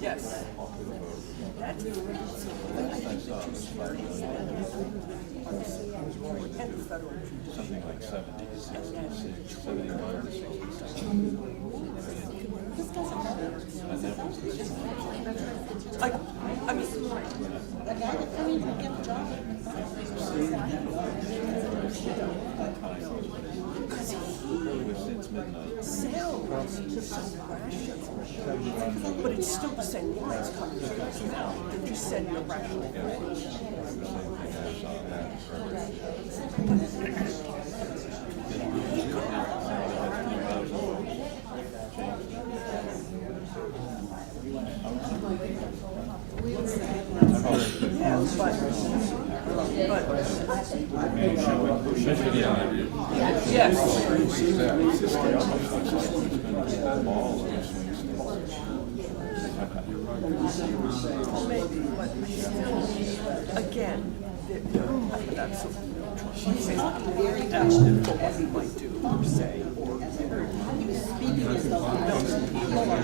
Yes. Something like 70, 66, 71, 67. And that was this morning. I mean, Since midnight. but it's still the same lines coming through. They're just sending a rational. Again, that's very active for what he might do or say or speaking as though he knows people are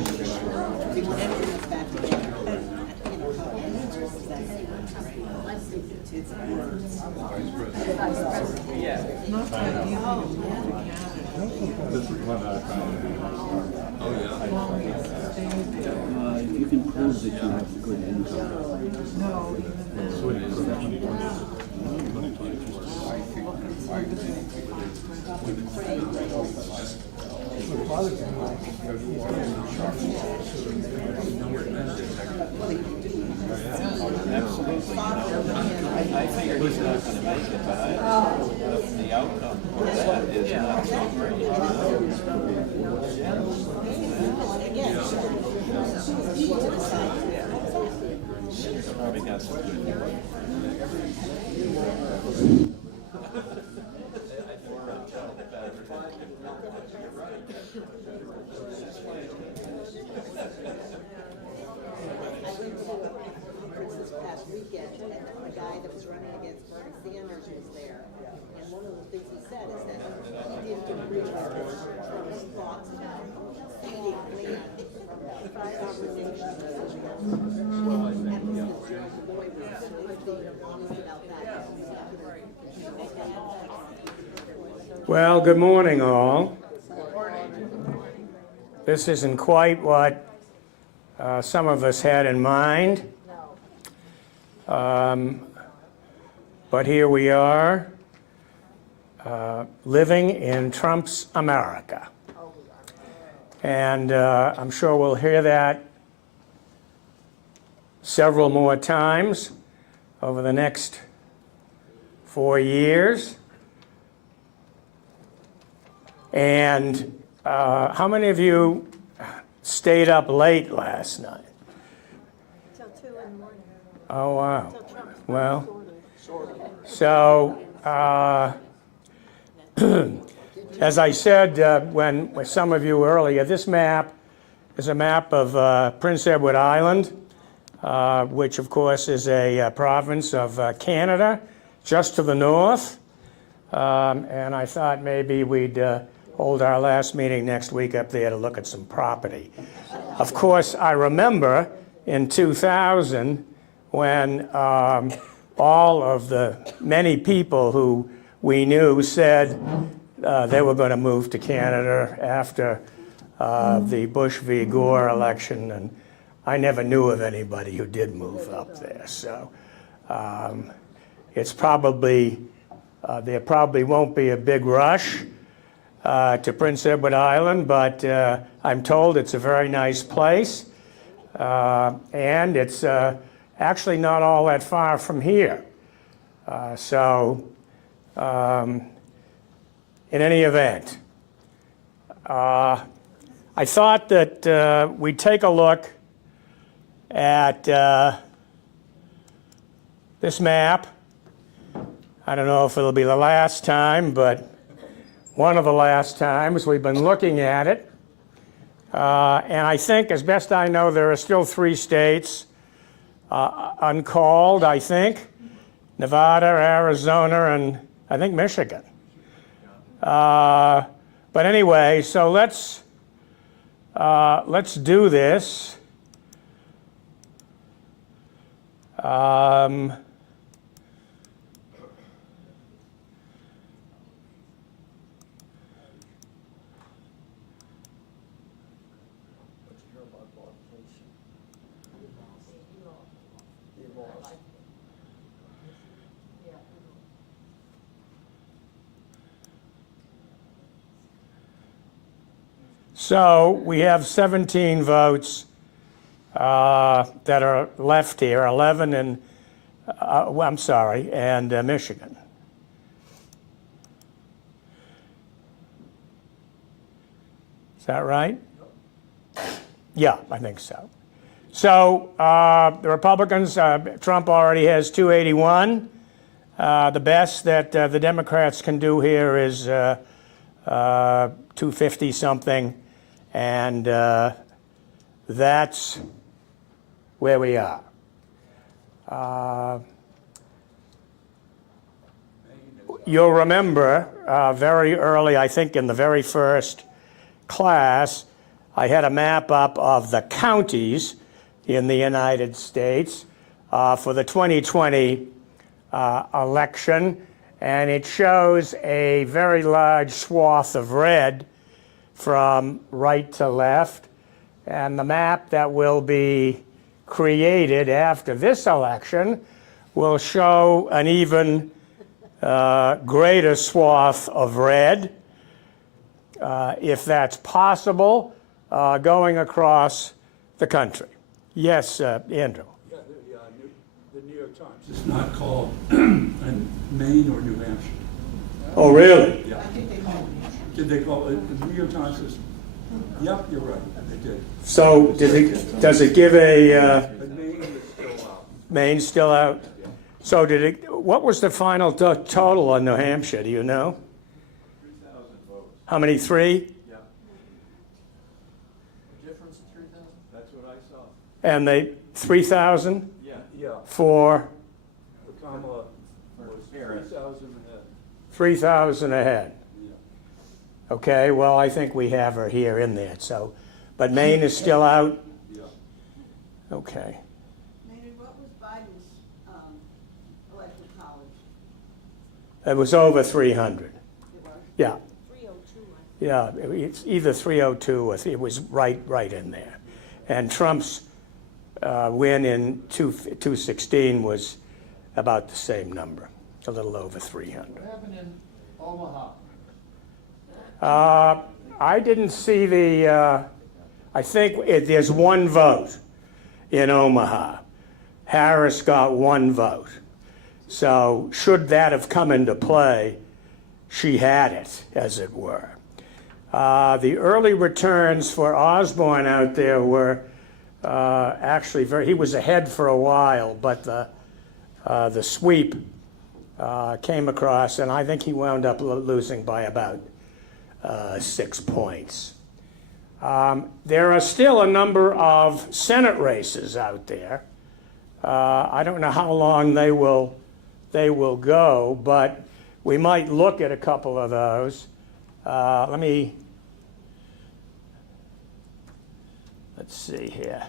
you can prove that you have good income. No. Absolutely. I figured he's not going to make it, but the outcome of that is not so great. Probably got some good. This past weekend, and the guy that was running against Bernie Sanders was there. And one of the things he said is that he didn't agree with Trump's thoughts about feeding land from conversations. And because George Floyd was being honest about that. Well, good morning, all. This isn't quite what some of us had in mind. But here we are, living in Trump's America. And I'm sure we'll hear that several more times over the next 4 years. And how many of you stayed up late last night? Till 2 in the morning. Oh, wow. Well, so as I said with some of you earlier, this map is a map of Prince Edward Island, which of course is a province of Canada, just to the north. And I thought maybe we'd hold our last meeting next week up there to look at some property. Of course, I remember in 2000 when all of the many people who we knew said they were going to move to Canada after the Bush v. Gore election, and I never knew of anybody who did move up there. So it's probably, there probably won't be a big rush to Prince Edward Island, but I'm told it's a very nice place. And it's actually not all that far from here. In any event, I thought that we'd take a look at this map. I don't know if it'll be the last time, but one of the last times we've been looking at it. And I think, as best I know, there are still 3 states uncalled, I think. Nevada, Arizona, and I think Michigan. But anyway, so let's do this. So we have 17 votes that are left here, 11 in, I'm sorry, and Michigan. Is that right? Yeah, I think so. So the Republicans, Trump already has 281. The best that the Democrats can do here is 250 something, and that's where we are. You'll remember very early, I think in the very first class, I had a map up of the counties in the United States for the 2020 election, and it shows a very large swath of red from right to left. And the map that will be created after this election will show an even greater swath of red, if that's possible, going across the country. Yes, Andrew. Yeah, the New York Times. It's not called Maine or New Hampshire. Oh, really? Yeah. Did they call it, the New York Times says, yep, you're right, they did. So does it give a, But Maine is still out. Maine's still out? Yeah. So what was the final total on New Hampshire, do you know? 3,000 votes. How many, 3? Yeah. Difference of 3,000? That's what I saw. And they, 3,000 Yeah. Yeah, for the Kamala was Harris. 3,000 ahead. 3,000 ahead. Yeah. Okay, well, I think we have her here in there, so, but Maine is still out? Yeah. Okay. Maynard, what was Biden's electoral college? It was over 300. It was Yeah, 302. yeah, it's either 302 or it was right in there. And Trump's win in 2016 was about the same number, a little over 300. What happened in Omaha? I didn't see the, I think there's one vote in Omaha. Harris got one vote. So should that have come into play, she had it, as it were. The early returns for Osborne out there were actually he was ahead for a while, but the sweep came across, and I think he wound up losing by about 6 points. There are still a number of Senate races out there. I don't know how long they will go, but we might look at a couple of those. Let's see here.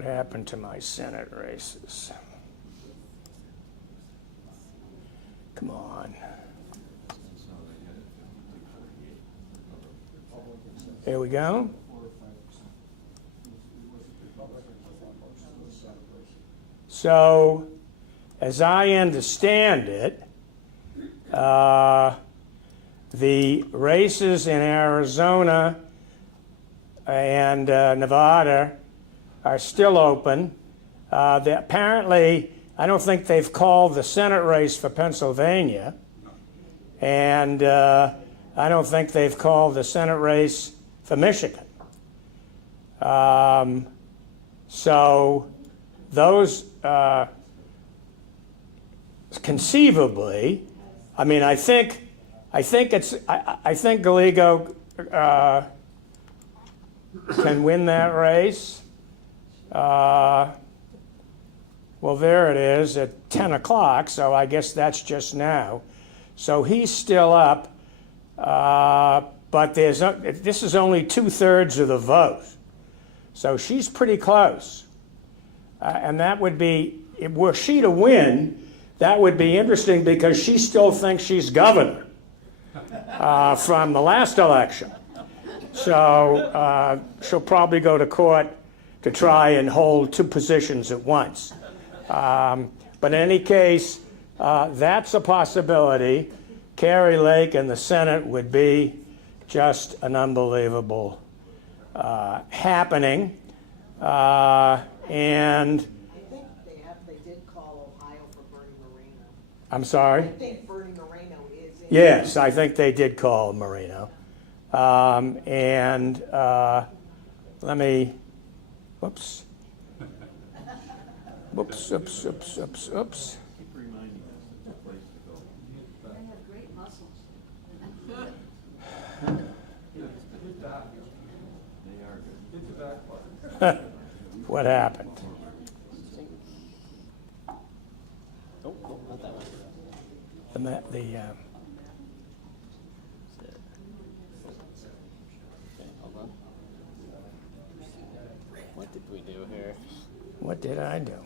What happened to my Senate races? Come on. Here we go. So, as I understand it, the races in Arizona and Nevada are still open. Apparently, I don't think they've called the Senate race for Pennsylvania, and I don't think they've called the Senate race for Michigan. So those conceivably, I mean, I think Gallego can win that race. Well, there it is at 10 o'clock, so I guess that's just now. So he's still up, but this is only 2/3 of the vote. So she's pretty close. And that would be, were she to win, that would be interesting because she still thinks she's governor from the last election. So she'll probably go to court to try and hold two positions at once. But in any case, that's a possibility. Kari Lake in the Senate would be just an unbelievable happening. And I think they did call Ohio for Bernie Moreno. I'm sorry? I think Bernie Moreno is in. Yes, I think they did call Moreno. Let me, whoops. Whoops, oops. Keep reminding us it's the place to go. They have great muscles. They are good. What happened? Nope, not that one. The Okay, hold on. What did we do here? what did I do? Did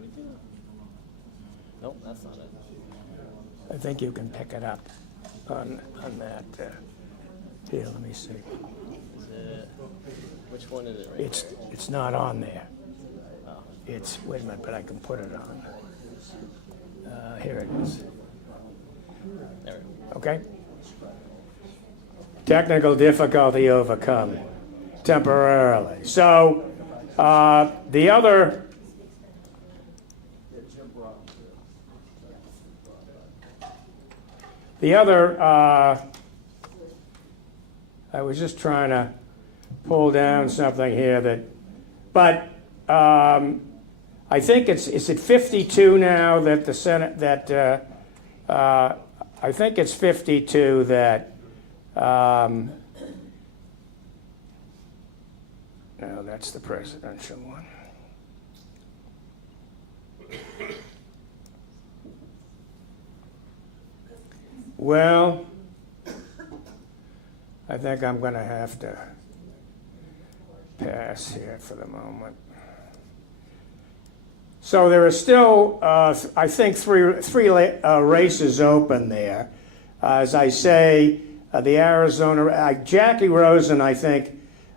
we do? Nope, that's not it. I think you can pick it up on that. Here, let me see. Is it, which one is it right It's not on there. Oh. It's, wait a minute, but I can put it on. Here it is. There we go. Okay? Technical difficulty overcome temporarily. So the other I was just trying to pull down something here but I think is it 52 now that the Senate, I think it's 52 that, no, that's the presidential one. Well, I think I'm going to have to pass here for the moment. So there are still, I think, three races open there. As I say, the Arizona, Jackie Rosen, I think,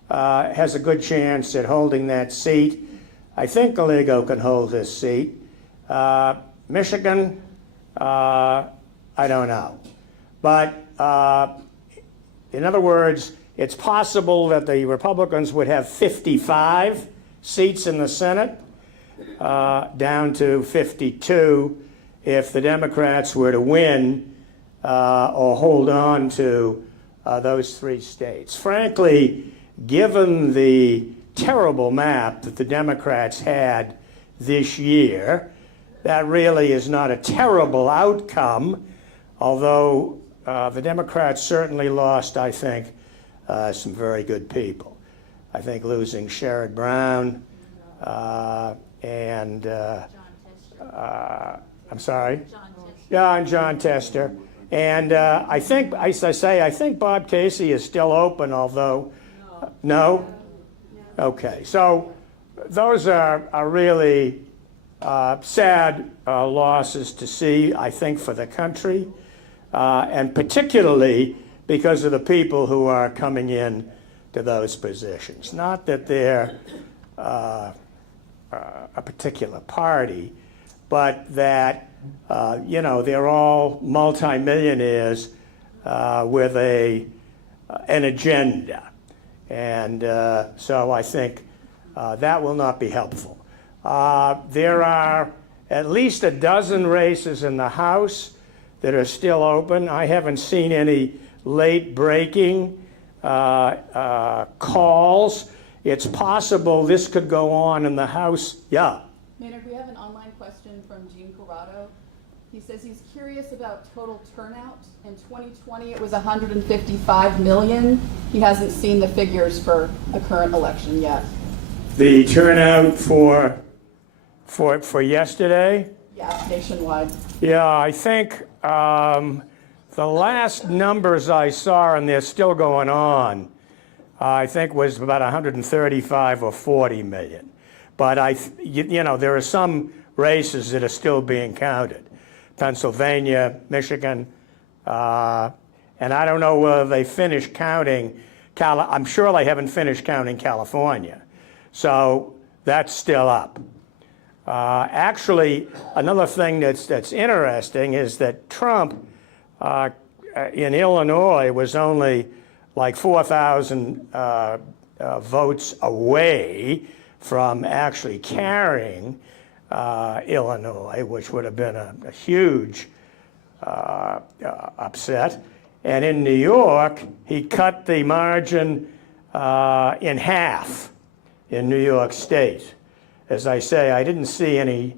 has a good chance at holding that seat. I think Gallego can hold this seat. Michigan, I don't know. But in other words, it's possible that the Republicans would have 55 seats in the Senate, down to 52 if the Democrats were to win or hold on to those three states. Frankly, given the terrible map that the Democrats had this year, that really is not a terrible outcome, although the Democrats certainly lost, I think, some very good people. I think losing Sherrod Brown and I'm sorry? John Tester. Yeah, and John Tester. And I think, as I say, I think Bob Casey is still open, although, no? Okay, so those are really sad losses to see, I think, for the country, and particularly because of the people who are coming in to those positions. Not that they're a particular party, but that, you know, they're all multimillionaires with an agenda. And so I think that will not be helpful. There are at least a dozen races in the House that are still open. I haven't seen any late breaking calls. It's possible this could go on in the House. Yeah. Maynard, we have an online question from Gene Corrado. He says he's curious about total turnout. In 2020, it was 155 million. He hasn't seen the figures for the current election yet. The turnout for yesterday? Yeah, nationwide. Yeah, I think the last numbers I saw, and they're still going on, I think was about 135 or 40 million. But you know, there are some races that are still being counted. Pennsylvania, Michigan, and I don't know whether they finished counting. I'm sure they haven't finished counting California. So that's still up. Actually, another thing that's interesting is that Trump in Illinois was only like 4,000 votes away from actually carrying Illinois, which would have been a huge upset. And in New York, he cut the margin in half in New York State. As I say, I didn't see any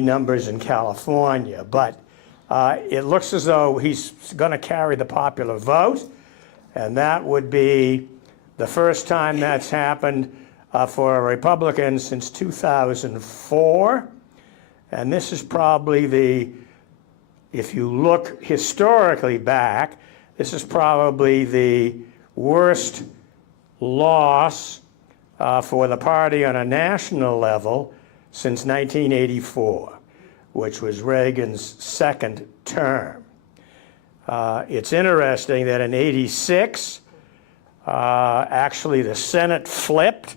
numbers in California, but it looks as though he's going to carry the popular vote, and that would be the first time that's happened for a Republican since 2004. And this is probably if you look historically back, this is probably the worst loss for the party on a national level since 1984, which was Reagan's second term. It's interesting that in '86, actually the Senate flipped,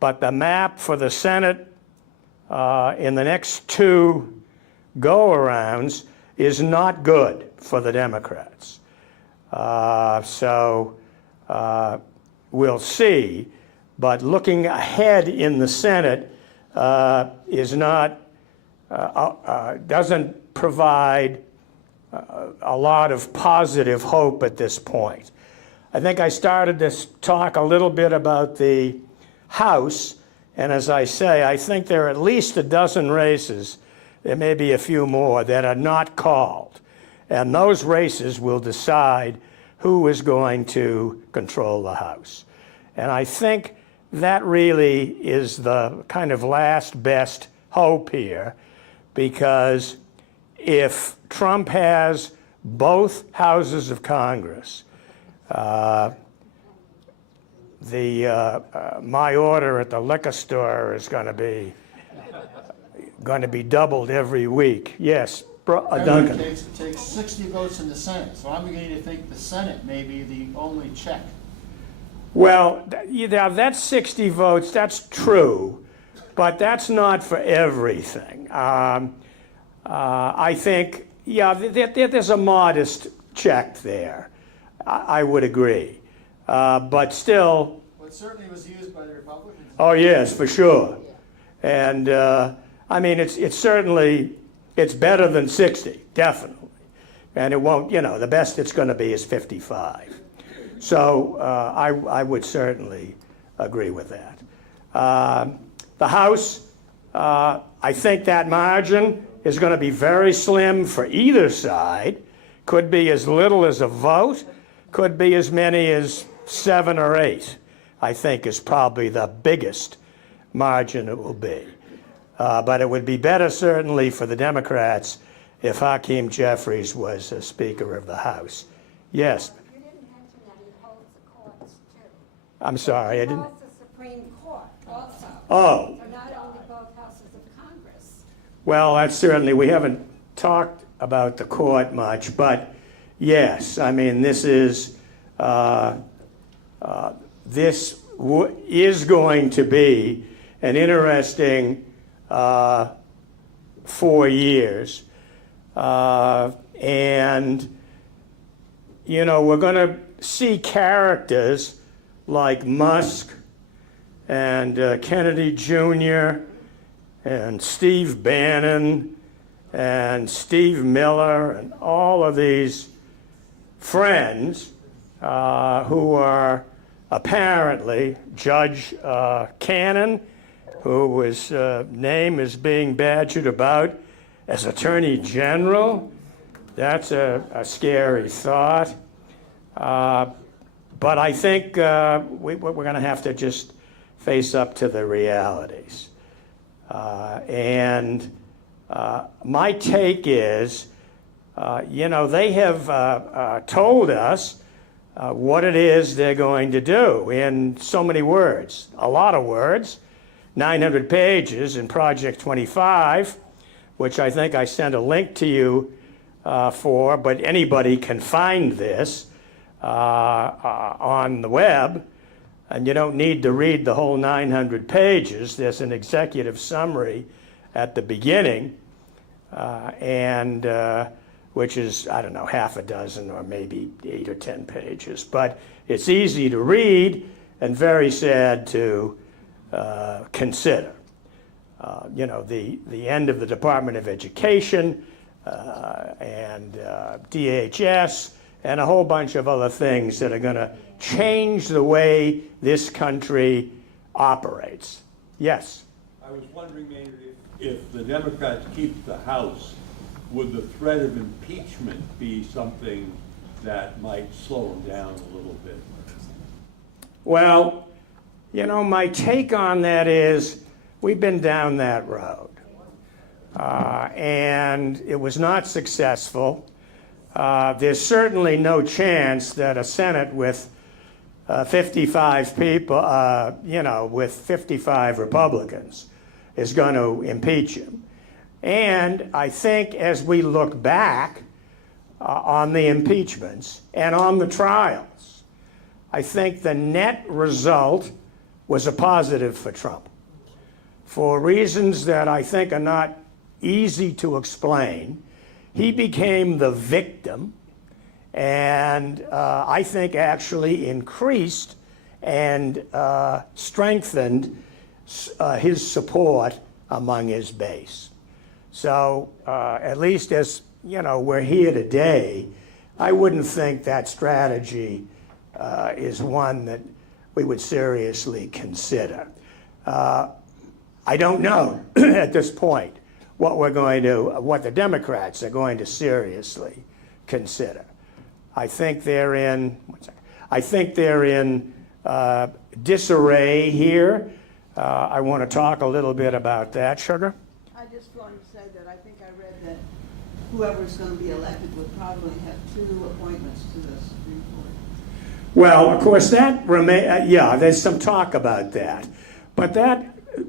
but the map for the Senate in the next two go-arounds is not good for the Democrats. So we'll see. But looking ahead in the Senate is not, doesn't provide a lot of positive hope at this point. I think I started this talk a little bit about the House, and as I say, I think there are at least a dozen races, there may be a few more, that are not called. And those races will decide who is going to control the House. And I think that really is the kind of last best hope here, because if Trump has both houses of Congress, my order at the liquor store is going to be doubled every week. Yes, Duncan. It takes 60 votes in the Senate, so I'm beginning to think the Senate may be the only check. Well, yeah, that's 60 votes, that's true, but that's not for everything. I think, yeah, there's a modest check there. I would agree. But still... Well, it certainly was used by the Republicans. Oh, yes, for sure. And, I mean, it's certainly, it's better than 60, definitely. And it won't, you know, the best it's going to be is 55. So I would certainly agree with that. The House, I think that margin is going to be very slim for either side. Could be as little as a vote, could be as many as 7 or 8, I think is probably the biggest margin it will be. But it would be better certainly for the Democrats if Hakeem Jeffries was Speaker of the House. Yes. You didn't mention that he holds the courts too. I'm sorry, I He didn't. holds the Supreme Court also. Oh. So not only both houses of Congress. Well, that's certainly, we haven't talked about the court much, but yes, I mean, this is going to be an interesting 4 years. And, you know, we're going to see characters like Musk and Kennedy Jr. and Steve Bannon and Steve Miller and all of these friends who are apparently Judge Cannon, whose name is being badgered about as Attorney General. That's a scary thought. But I think we're going to have to just face up to the realities. And my take is, you know, they have told us what it is they're going to do in so many words, a lot of words, 900 pages in Project 25, which I think I sent a link to you for, but anybody can find this on the web, and you don't need to read the whole 900 pages. There's an executive summary at the beginning, which is, I don't know, half a dozen or maybe 8 or 10 pages. But it's easy to read and very sad to consider. You know, the end of the Department of Education and DHS and a whole bunch of other things that are going to change the way this country operates. Yes? I was wondering, Maynard, if the Democrats keep the House, would the threat of impeachment be something that might slow them down a little bit? Well, you know, my take on that is we've been down that road. And it was not successful. There's certainly no chance that a Senate with 55 people, you know, with 55 Republicans is going to impeach him. And I think as we look back on the impeachments and on the trials, I think the net result was a positive for Trump. For reasons that I think are not easy to explain, he became the victim, and I think actually increased and strengthened his support among his base. So at least as, you know, we're here today, I wouldn't think that strategy is one that we would seriously consider. I don't know at this point what the Democrats are going to seriously consider. I think they're in disarray here. I want to talk a little bit about that. Sugar? I just wanted to say that I think I read that whoever's going to be elected would probably have 2 appointments to the Supreme Court. Well, of course, that yeah, there's some talk about that. But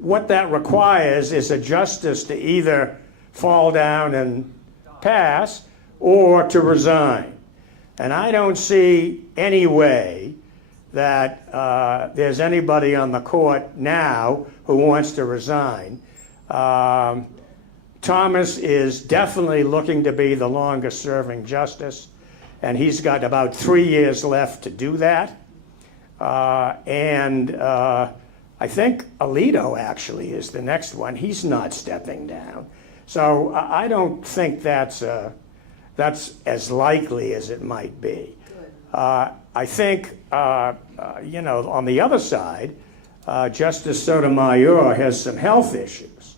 what that requires is a justice to either fall down and pass or to resign. And I don't see any way that there's anybody on the court now who wants to resign. Thomas is definitely looking to be the longest serving justice, and he's got about 3 years left to do that. I think Alito actually is the next one. He's not stepping down. So I don't think that's as likely as it might be. I think, you know, on the other side, Justice Sotomayor has some health issues.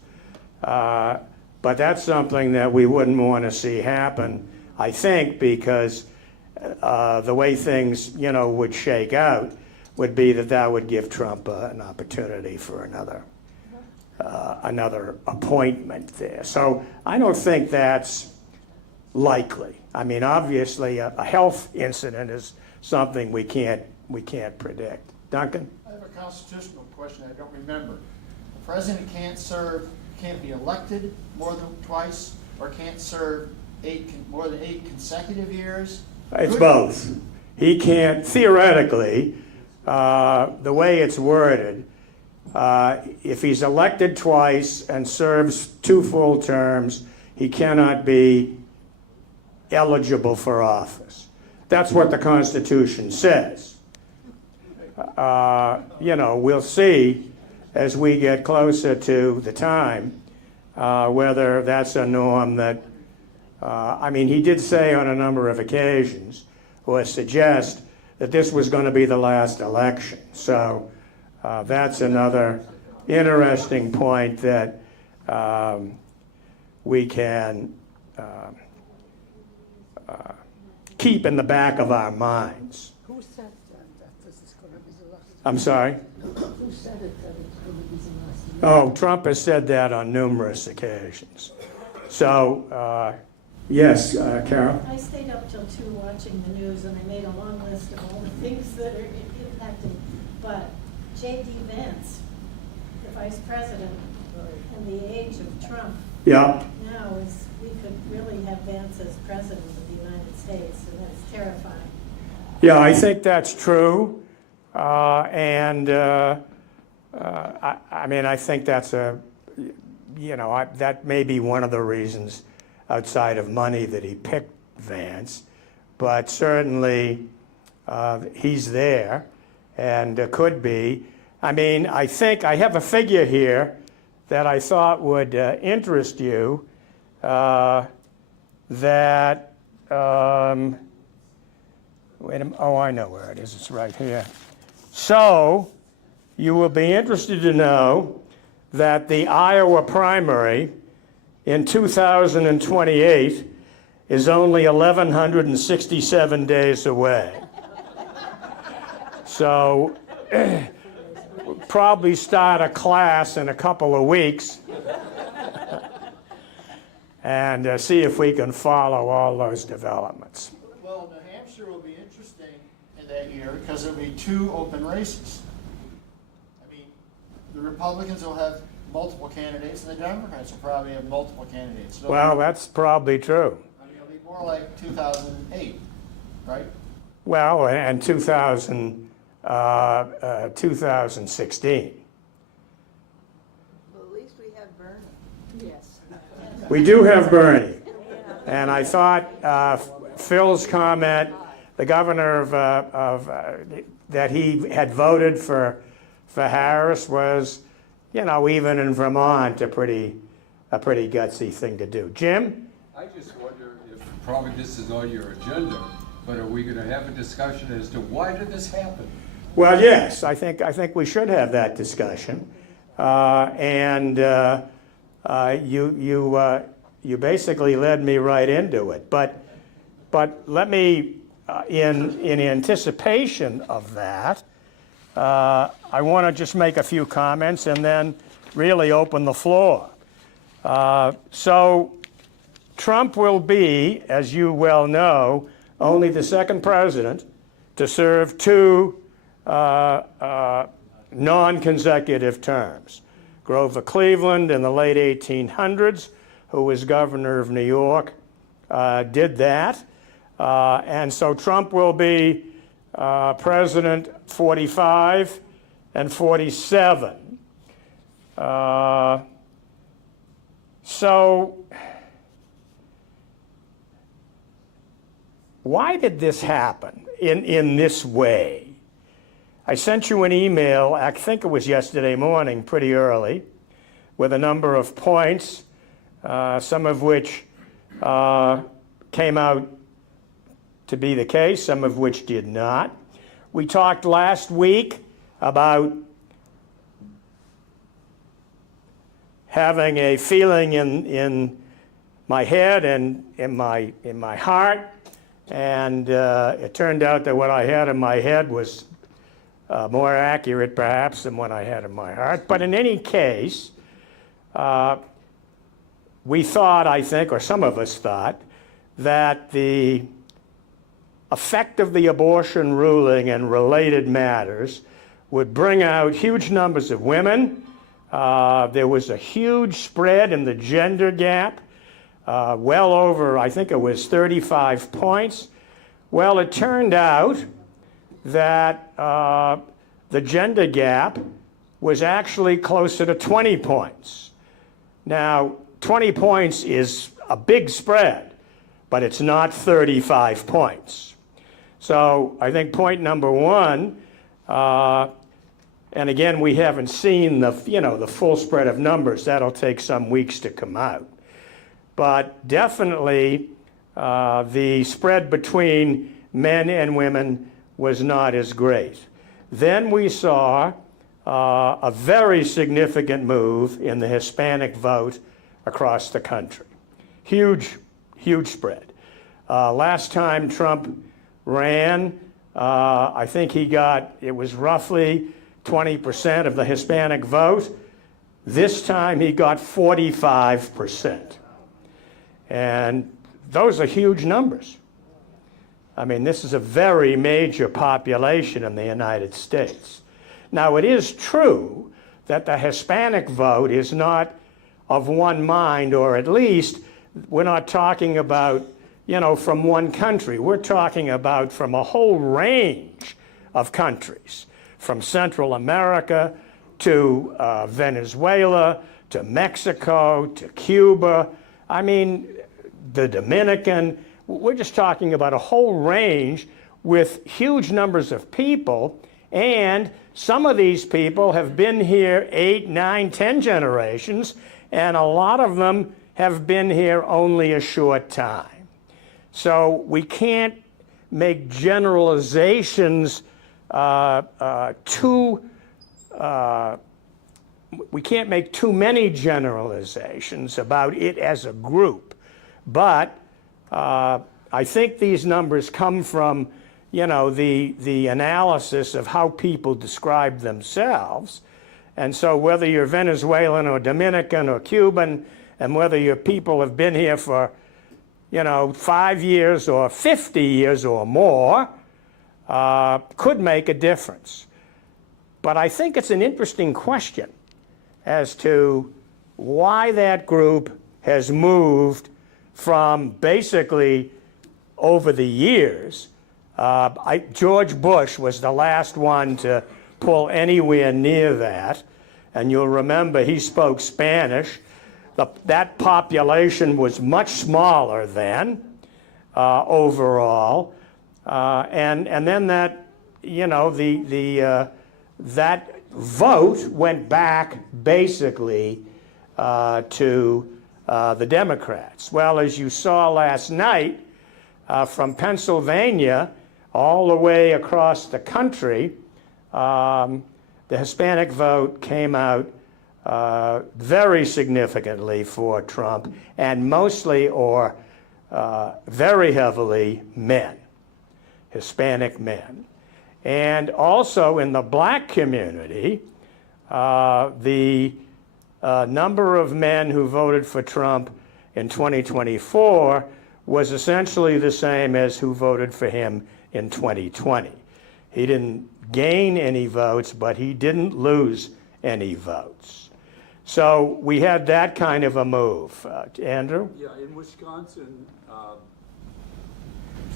But that's something that we wouldn't want to see happen, I think, because the way things, you know, would shake out would be that would give Trump an opportunity for another appointment there. So I don't think that's likely. I mean, obviously, a health incident is something we can't predict. Duncan? I have a constitutional question I don't remember. The president can't be elected more than twice, or can't serve more than 8 consecutive years? It's both. He can't, theoretically, the way it's worded, if he's elected twice and serves 2 full terms, he cannot be eligible for office. That's what the Constitution says. We'll see as we get closer to the time whether that's a norm that, he did say on a number of occasions or suggest that this was going to be the last election. So that's another interesting point that we can keep in the back of our minds. Who said that this is going to be the last? I'm sorry? Who said it, that it's going to be the last? Oh, Trump has said that on numerous occasions. So, yes, Carol? I stayed up till 2 watching the news, and I made a long list of all the things that are impacting. But J.D. Vance, the vice president, and the age of Trump Yeah. now is, we could really have Vance as president of the United States, and that's terrifying. Yeah, I think that's true. I think that's that may be one of the reasons outside of money that he picked Vance, but certainly he's there and could be. I think I have a figure here that I thought would interest you that, wait a minute, oh, I know where it is, it's right here. So, you will be interested to know that the Iowa primary in 2028 is only 1,167 days away. So, we'll probably start a class in a couple of weeks and see if we can follow all those developments. Well, New Hampshire will be interesting in that year because there'll be 2 open races. The Republicans will have multiple candidates, and the Democrats will probably have multiple candidates. So Well, that's probably true. it'll be more like 2008, right? Well, and 2016. Well, at least we have Bernie. Yes. We do have Bernie. And I thought Phil's comment, the governor that he had voted for Harris was, even in Vermont, a pretty gutsy thing to do. Jim? I just wonder if probably this is on your agenda, but are we going to have a discussion as to why did this happen? Well, yes, I think we should have that discussion. You basically led me right into it. But let me, in anticipation of that, I want to just make a few comments and then really open the floor. So Trump will be, as you well know, only the second president to serve 2 non-consecutive terms. Grover Cleveland in the late 1800s, who was governor of New York, did that. And so Trump will be President 45 and 47. So why did this happen in this way? I sent you an email, I think it was yesterday morning, pretty early, with a number of points, some of which came out to be the case, some of which did not. We talked last week about having a feeling in my head and in my heart, and it turned out that what I had in my head was more accurate perhaps than what I had in my heart. But in any case, we thought, I think, or some of us thought, that the effect of the abortion ruling and related matters would bring out huge numbers of women. There was a huge spread in the gender gap, well over, I think it was 35 points. Well, it turned out that the gender gap was actually closer to 20 points. Now, 20 points is a big spread, but it's not 35 points. So I think point number one, and again, we haven't seen the full spread of numbers. That'll take some weeks to come out. But definitely, the spread between men and women was not as great. Then we saw a very significant move in the Hispanic vote across the country. Huge, huge spread. Last time Trump ran, I think it was roughly 20% of the Hispanic vote. This time he got 45%. And those are huge numbers. I mean, this is a very major population in the United States. Now, it is true that the Hispanic vote is not of one mind, or at least we're not talking about, from one country. We're talking about from a whole range of countries, from Central America to Venezuela, to Mexico, to Cuba. I mean, the Dominican. We're just talking about a whole range with huge numbers of people, and some of these people have been here 8, 9, 10 generations, and a lot of them have been here only a short time. So we can't make generalizations we can't make too many generalizations about it as a group, but I think these numbers come from, the analysis of how people describe themselves. And so whether you're Venezuelan or Dominican or Cuban, and whether your people have been here for, 5 years or 50 years or more, could make a difference. But I think it's an interesting question as to why that group has moved from basically over the years. George Bush was the last one to pull anywhere near that. And you'll remember he spoke Spanish. That population was much smaller then, overall. And then that, that vote went back basically to the Democrats. Well, as you saw last night, from Pennsylvania all the way across the country, the Hispanic vote came out very significantly for Trump, and mostly or very heavily men, Hispanic men. And also in the black community, the number of men who voted for Trump in 2024 was essentially the same as who voted for him in 2020. He didn't gain any votes, but he didn't lose any votes. So we had that kind of a move. Andrew? Yeah, in Wisconsin,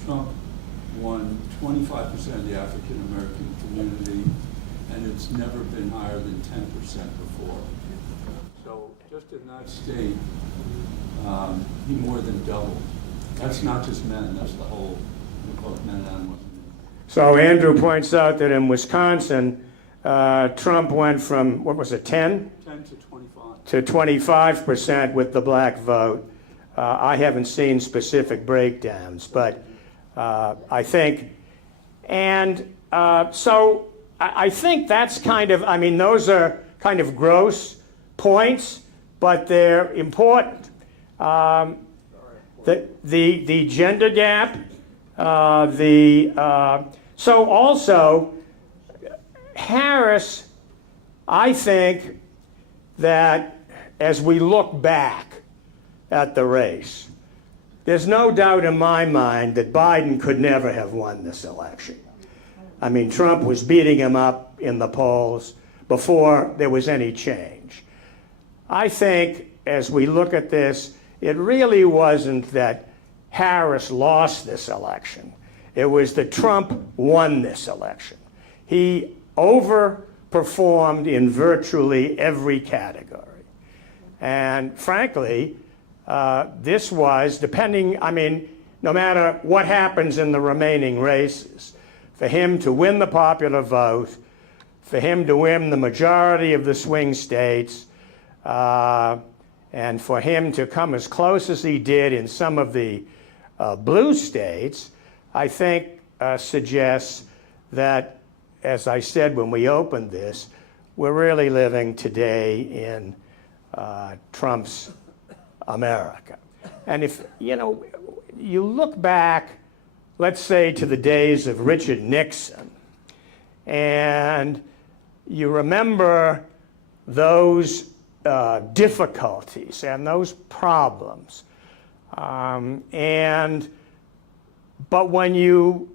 Trump won 25% of the African-American community, and it's never been higher than 10% before. So just in that state, he more than doubled. That's not just men, that's the whole, both men and women. So Andrew points out that in Wisconsin, Trump went from, what was it, 10? 10 to 25. To 25% with the black vote. I haven't seen specific breakdowns, but I think, and so I think that's kind of, I mean, those are kind of gross points, but they're important. The gender gap, so also Harris, I think that as we look back at the race, there's no doubt in my mind that Biden could never have won this election. I mean, Trump was beating him up in the polls before there was any change. I think as we look at this, it really wasn't that Harris lost this election. It was that Trump won this election. He overperformed in virtually every category. And frankly, this was, no matter what happens in the remaining races, for him to win the popular vote, for him to win the majority of the swing states, and for him to come as close as he did in some of the blue states, I think suggests that, as I said when we opened this, we're really living today in Trump's America. And if, you look back, let's say, to the days of Richard Nixon, and you remember those difficulties and those problems. But when you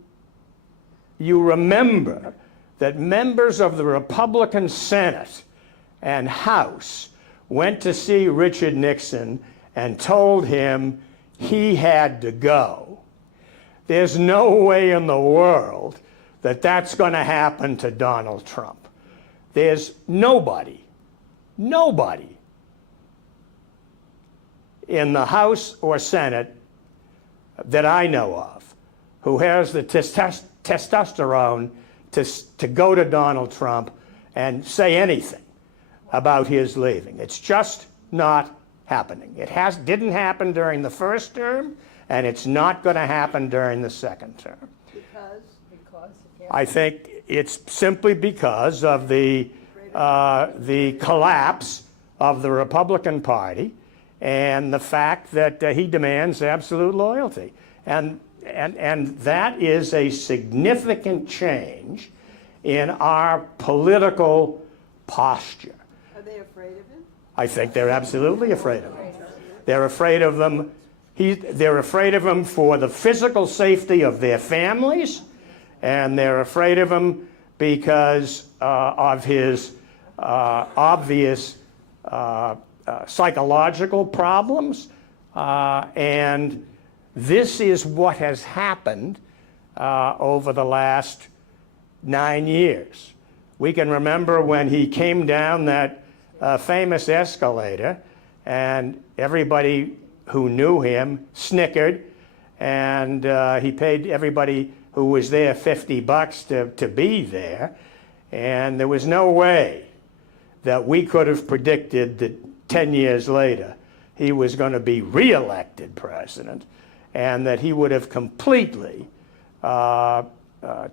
remember that members of the Republican Senate and House went to see Richard Nixon and told him he had to go, there's no way in the world that that's going to happen to Donald Trump. There's nobody in the House or Senate that I know of who has the testosterone to go to Donald Trump and say anything about his leaving. It's just not happening. It didn't happen during the first term, and it's not going to happen during the second term. Because I think it's simply because of the collapse of the Republican Party and the fact that he demands absolute loyalty. And that is a significant change in our political posture. are they afraid of him? I think they're absolutely afraid of him. They're afraid of them. They're afraid of him for the physical safety of their families, and they're afraid of him because of his obvious psychological problems. And this is what has happened over the last 9 years. We can remember when he came down that famous escalator, and everybody who knew him snickered, and he paid everybody who was there $50 to be there. And there was no way that we could have predicted that 10 years later he was going to be reelected president, and that he would have completely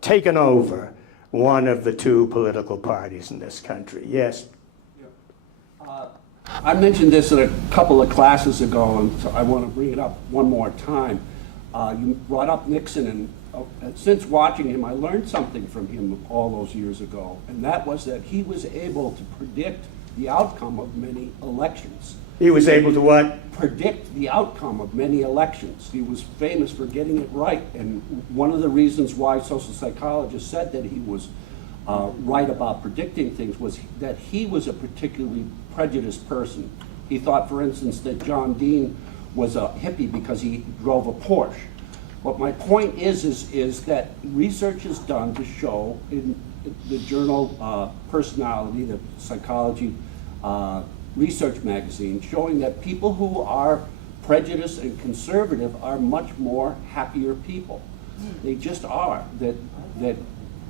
taken over one of the two political parties in this country. Yes? I mentioned this in a couple of classes ago, and so I want to bring it up one more time. You brought up Nixon, and since watching him, I learned something from him all those years ago, and that was that he was able to predict the outcome of many elections. He was able to what? Predict the outcome of many elections. He was famous for getting it right, and one of the reasons why social psychologists said that he was right about predicting things was that he was a particularly prejudiced person. He thought, for instance, that John Dean was a hippie because he drove a Porsche. But my point is that research is done to show in the journal Personality, the psychology research magazine, showing that people who are prejudiced and conservative are much more happier people. They just are. That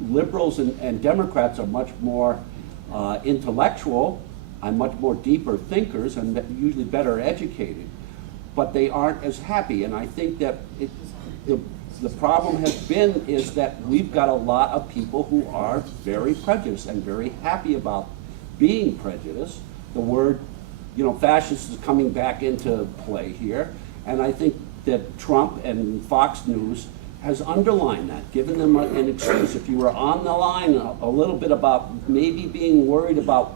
liberals and Democrats are much more intellectual and much more deeper thinkers and usually better educated, but they aren't as happy. And I think that the problem has been is that we've got a lot of people who are very prejudiced and very happy about being prejudiced. The word, fascist is coming back into play here, and I think that Trump and Fox News has underlined that, given them an excuse. If you were on the line a little bit about maybe being worried about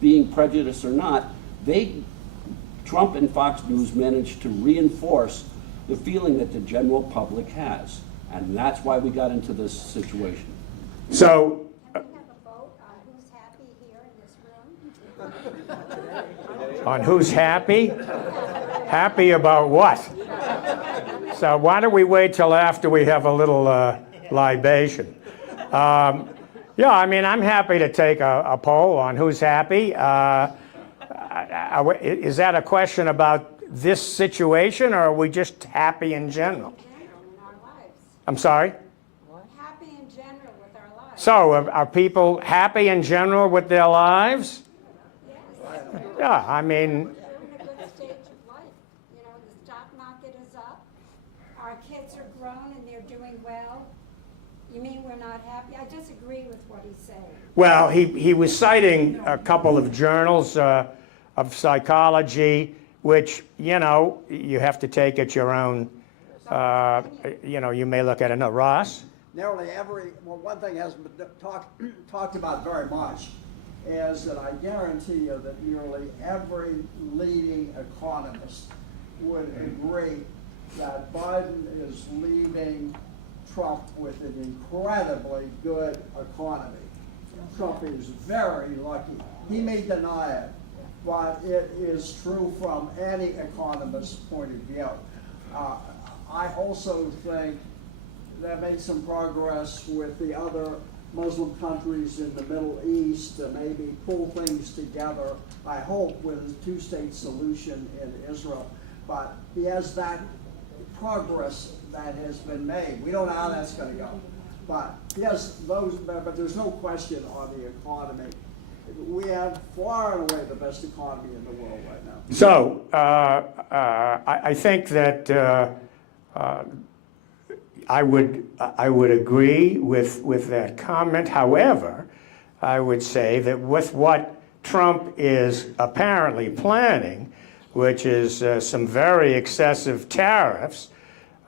being prejudiced or not, Trump and Fox News managed to reinforce the feeling that the general public has. And that's why we got into this situation. So, Can we have a vote on who's happy here in this room? on who's happy? Happy about what? So why don't we wait till after we have a little libation? Yeah, I mean, I'm happy to take a poll on who's happy. Is that a question about this situation, or are we just happy in general? In our lives. I'm sorry? Happy in general with our lives. So are people happy in general with their lives? Yes. Yeah, I mean, We're in a good stage of life. You know, the stock market is up. Our kids are grown and they're doing well. You mean we're not happy? I disagree with what he's saying. well, he was citing a couple of journals of psychology, which, you know, you have to take at your own, you know, you may look at it. No, Ross? Nearly one thing hasn't been talked about very much is that I guarantee you that nearly every leading economist would agree that Biden is leaving Trump with an incredibly good economy. Trump is very lucky. He may deny it, but it is true from any economist's point of view. I also think that made some progress with the other Muslim countries in the Middle East to maybe pull things together, I hope, with a two-state solution in Israel. But he has that progress that has been made. We don't know how that's going to go. But yes, but there's no question on the economy. We have far and away the best economy in the world right now. So I think that I would agree with that comment. However, I would say that with what Trump is apparently planning, which is some very excessive tariffs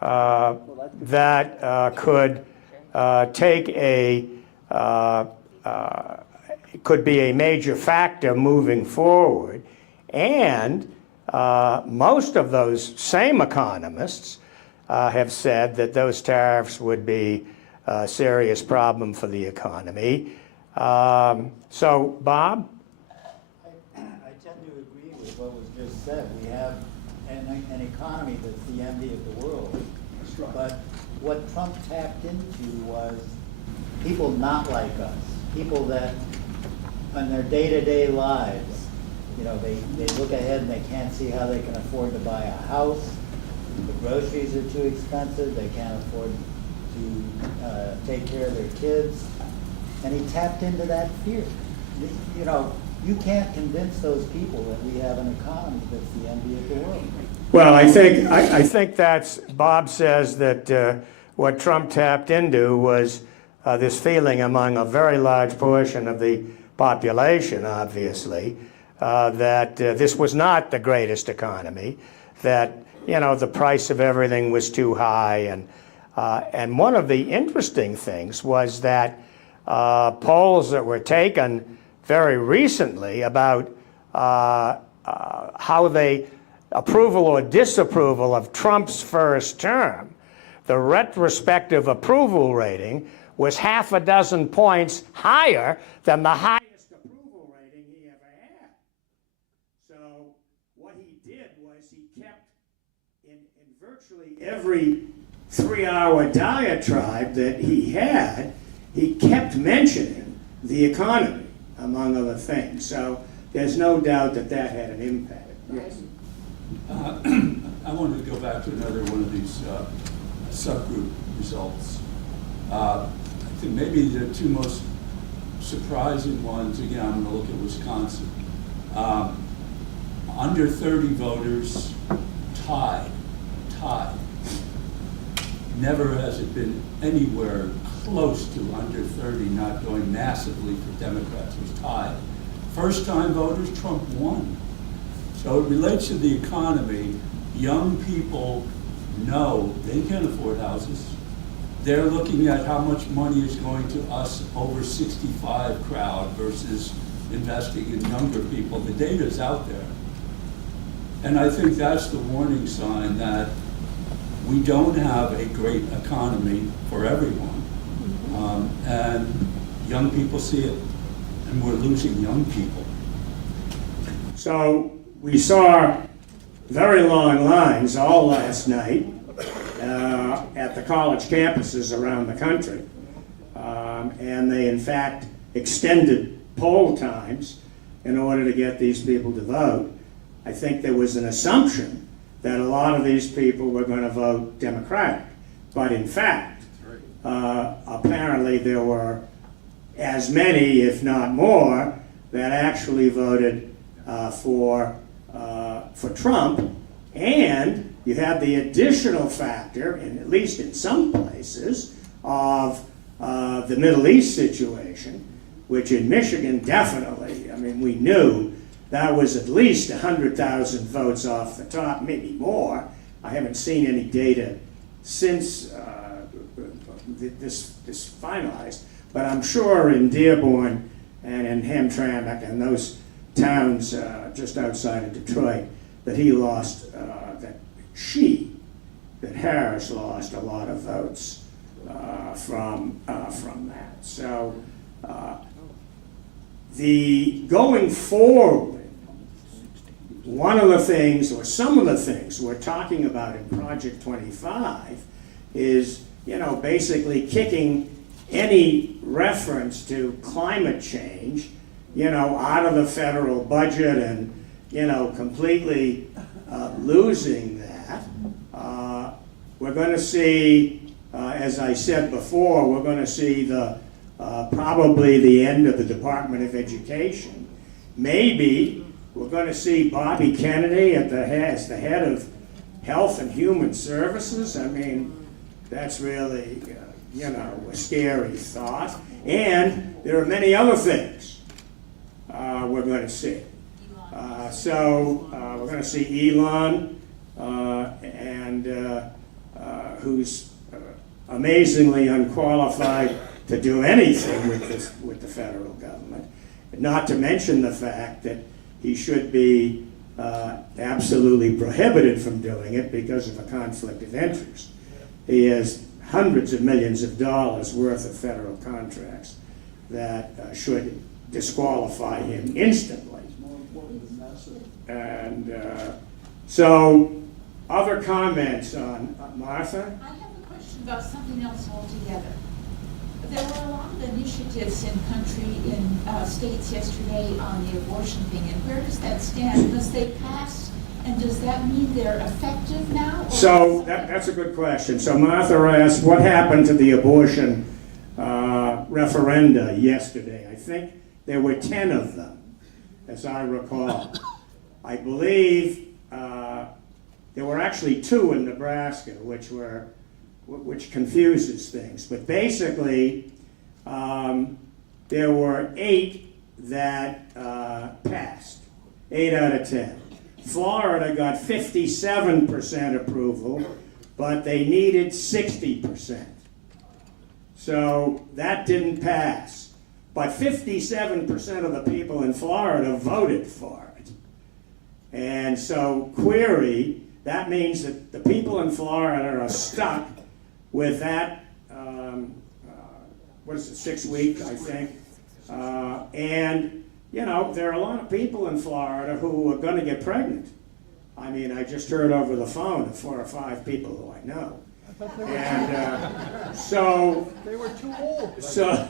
that could take could be a major factor moving forward, and most of those same economists have said that those tariffs would be a serious problem for the economy. So, Bob? I tend to agree with what was just said. We have an economy that's the envy of the world. But what Trump tapped into was people not like us, people that in their day-to-day lives, you know, they look ahead and they can't see how they can afford to buy a house. The groceries are too expensive. They can't afford to take care of their kids. And he tapped into that fear. You know, you can't convince those people that we have an economy that's the envy of the world. Well, I think that's, Bob says that what Trump tapped into was this feeling among a very large portion of the population, obviously, that this was not the greatest economy, that, you know, the price of everything was too high. And one of the interesting things was that polls that were taken very recently about how they approval or disapproval of Trump's first term, the retrospective approval rating was 6 points higher than the highest approval rating he ever had. So what he did was he kept in virtually every 3-hour diatribe that he had, he kept mentioning the economy, among other things. So there's no doubt that that had an impact. Yes. I wanted to go back to another one of these subgroup results. I think maybe the two most surprising ones, again, I'm going to look at Wisconsin. Under 30 voters, tied. Never has it been anywhere close to under 30 not going massively for Democrats. It was tied. First-time voters, Trump won. So it relates to the economy. Young people know they can't afford houses. They're looking at how much money is going to us over 65 crowd versus investing in younger people. The data's out there. And I think that's the warning sign that we don't have a great economy for everyone. And young people see it, and we're losing young people. So we saw very long lines all last night at the college campuses around the country. And they, in fact, extended poll times in order to get these people to vote. I think there was an assumption that a lot of these people were going to vote Democratic. But in fact, apparently there were as many, if not more, that actually voted for Trump. And you had the additional factor, at least in some places, of the Middle East situation, which in Michigan definitely, I mean, we knew that was at least 100,000 votes off the top, maybe more. I haven't seen any data since this finalized, but I'm sure in Dearborn and in Hamtramck and those towns just outside of Detroit, that he lost, that Harris lost a lot of votes from that. So the going forward, one of the things, or some of the things we're talking about in Project 25 is, basically kicking any reference to climate change, out of the federal budget and, completely losing that. We're going to see, as I said before, we're going to see probably the end of the Department of Education. Maybe we're going to see Bobby Kennedy as the head of Health and Human Services. I mean, that's really, a scary thought. And there are many other things we're going to see. We're going to see Elon, who's amazingly unqualified to do anything with the federal government. Not to mention the fact that he should be absolutely prohibited from doing it because of a conflict of interest. He has hundreds of millions of dollars worth of federal contracts that should disqualify him instantly. And so, other comments on Martha? I have a question about something else altogether. There were a lot of initiatives in states yesterday on the abortion thing, and where does that stand? Because they passed, and does that mean they're effective now? So that's a good question. So Martha asked, what happened to the abortion referenda yesterday? I think there were 10 of them, as I recall. I believe there were actually 2 in Nebraska, which confuses things. But basically, there were 8 that passed, 8 out of 10. Florida got 57% approval, but they needed 60%. So that didn't pass. But 57% of the people in Florida voted for it. And so, query, that means that the people in Florida are stuck with that, 6 weeks, I think. There are a lot of people in Florida who are going to get pregnant. I mean, I just heard over the phone of 4 or 5 people who I know. And so they were too old. So,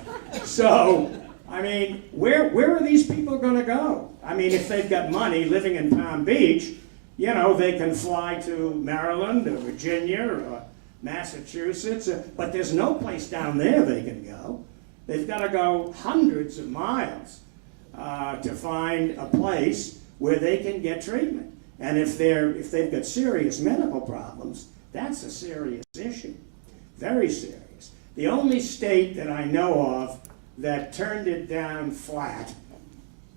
I mean, where are these people going to go? I mean, if they've got money living in Palm Beach, they can fly to Maryland or Virginia or Massachusetts, but there's no place down there they can go. They've got to go hundreds of miles to find a place where they can get treatment. And if they've got serious medical problems, that's a serious issue, very serious. The only state that I know of that turned it down flat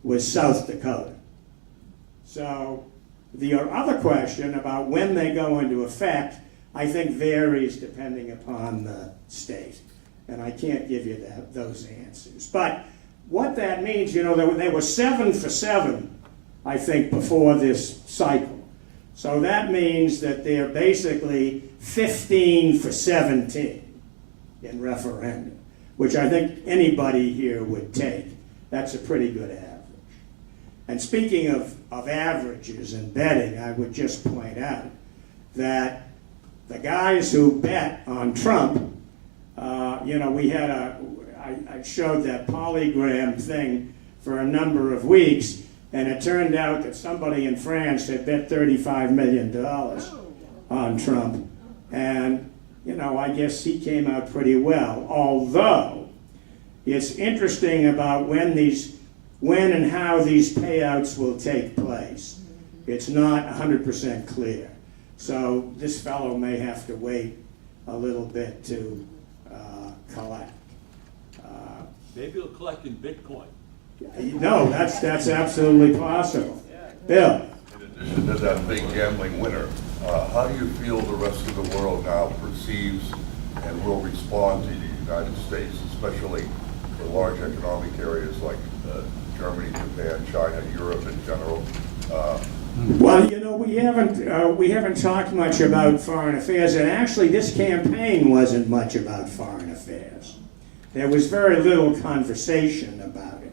was South Dakota. So the other question about when they go into effect, I think varies depending upon the state. And I can't give you those answers. But what that means, they were 7 for 7, I think, before this cycle. So that means that they're basically 15 for 17 in referendum, which I think anybody here would take. That's a pretty good average. And speaking of averages and betting, I would just point out that the guys who bet on Trump, we had I showed that polygram thing for a number of weeks, and it turned out that somebody in France had bet $35 million on Trump. And, I guess he came out pretty well. Although, it's interesting about when and how these payouts will take place. It's not 100% clear. So this fellow may have to wait a little bit to collect. Maybe he'll collect in Bitcoin. No, that's absolutely possible. Bill? In addition to that big gambling winner, how do you feel the rest of the world now perceives and will respond to the United States, especially the large economic areas like Germany, Japan, China, Europe in general? Well, we haven't talked much about foreign affairs, and actually this campaign wasn't much about foreign affairs. There was very little conversation about it.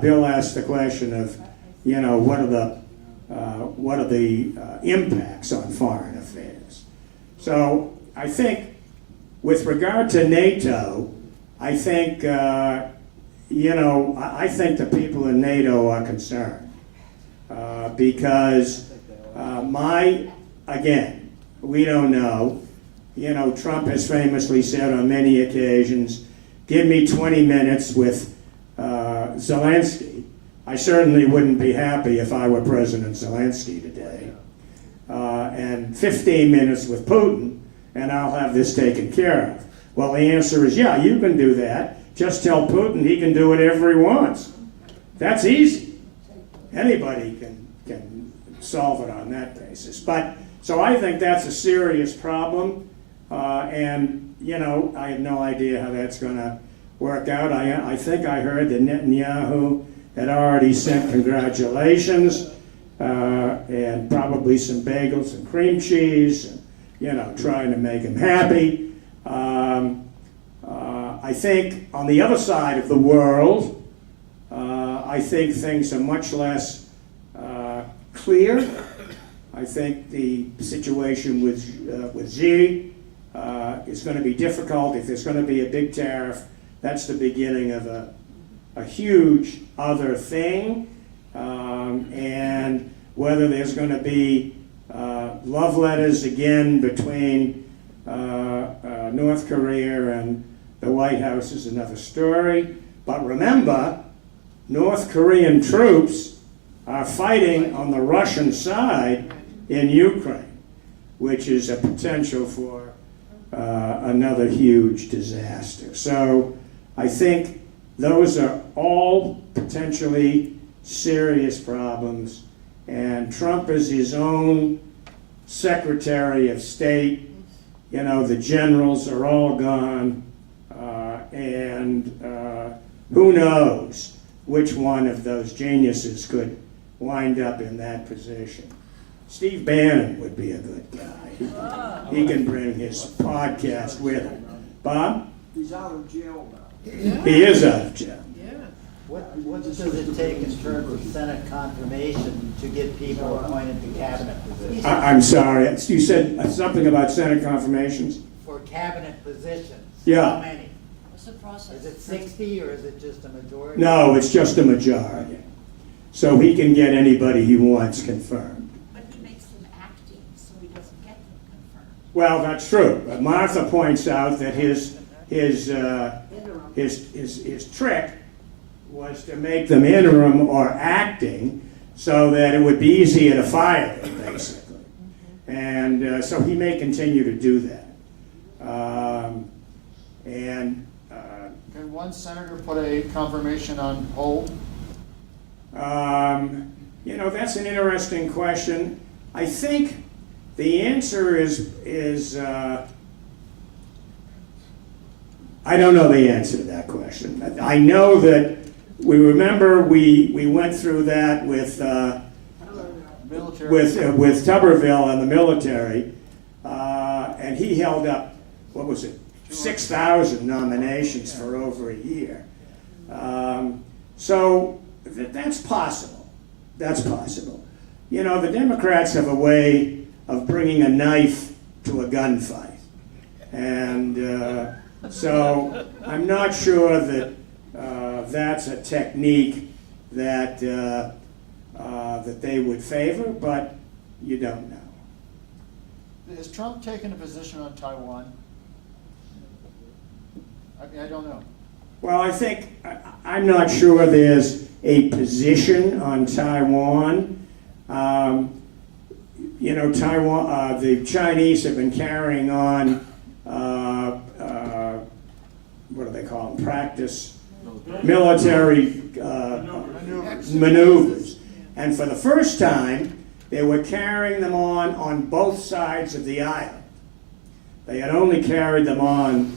Bill asked the question of, what are the impacts on foreign affairs? So I think, with regard to NATO, I think I think the people in NATO are concerned because again, we don't know. Trump has famously said on many occasions, "Give me 20 minutes with Zelensky." I certainly wouldn't be happy if I were President Zelensky today. And 15 minutes with Putin, and I'll have this taken care of. Well, the answer is, yeah, you can do that. Just tell Putin he can do whatever he wants. That's easy. Anybody can solve it on that basis. So I think that's a serious problem. And, I have no idea how that's going to work out. I think I heard that Netanyahu had already sent congratulations and probably some bagels and cream cheese, and, trying to make him happy. I think on the other side of the world, I think things are much less clear. I think the situation with Xi is going to be difficult. If there's going to be a big tariff, that's the beginning of a huge other thing. And whether there's going to be love letters again between North Korea and the White House is another story. But remember, North Korean troops are fighting on the Russian side in Ukraine, which is a potential for another huge disaster. So I think those are all potentially serious problems, and Trump is his own Secretary of State. The generals are all gone, and who knows which one of those geniuses could wind up in that position. Steve Bannon would be a good guy. He can bring his podcast with him. Bob? He's out of jail now. He is out of jail. What does it take in terms of Senate confirmation to get people appointed to cabinet positions? I'm sorry, you said something about Senate confirmations? For cabinet positions? Yeah. How many? What's the process? Is it 60 or is it just a majority? No, it's just a majority. So he can get anybody he wants confirmed. But he makes them acting, so he doesn't get them confirmed. Well, that's true. But Martha points out that his trick was to make them interim or acting so that it would be easier to fire them, basically. And so he may continue to do that. Can one senator put a confirmation on hold? That's an interesting question. I think the answer is I don't know the answer to that question. I know that we went through that with military. with Tuberville and the military, and he held up, what was it, 6,000 nominations for over a year. So that's possible. That's possible. You know, the Democrats have a way of bringing a knife to a gunfight. And so I'm not sure that that's a technique that, that they would favor, but you don't know. Has Trump taken a position on Taiwan? I mean, I don't know. Well, I think, I'm not sure there's a position on Taiwan. You know, Taiwan, the Chinese have been carrying on, what do they call them, practice, military maneuvers. And for the first time, they were carrying them on both sides of the island. They had only carried them on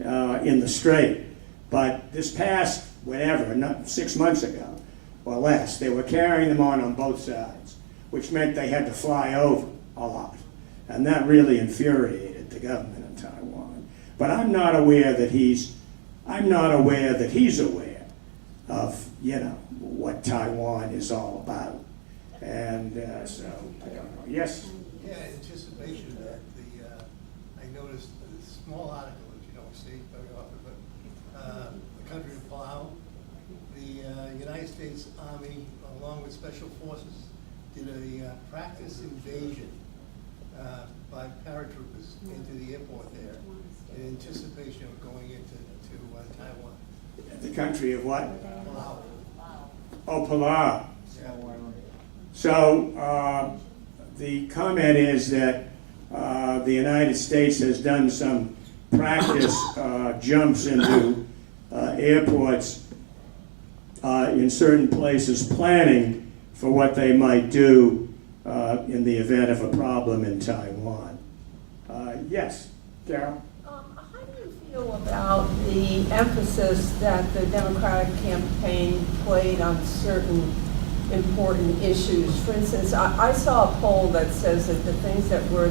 in the strait. But this past, whatever, 6 months ago or less, they were carrying them on both sides, which meant they had to fly over a lot. And that really infuriated the government of Taiwan. But I'm not aware that he's aware of, you know, what Taiwan is all about. And so, I don't know. Yes? Yeah, in anticipation of that, I noticed a small article that you don't see very often, but the country of Palau, the United States Army, along with Special Forces, did a practice invasion by paratroopers into the airport there in anticipation of going into Taiwan. The country of what? Palau. Oh, Palau. So the comment is that the United States has done some practice jumps into airports in certain places, planning for what they might do in the event of a problem in Taiwan. Yes, Carol? How do you feel about the emphasis that the Democratic campaign played on certain important issues? For instance, I saw a poll that says that the things that were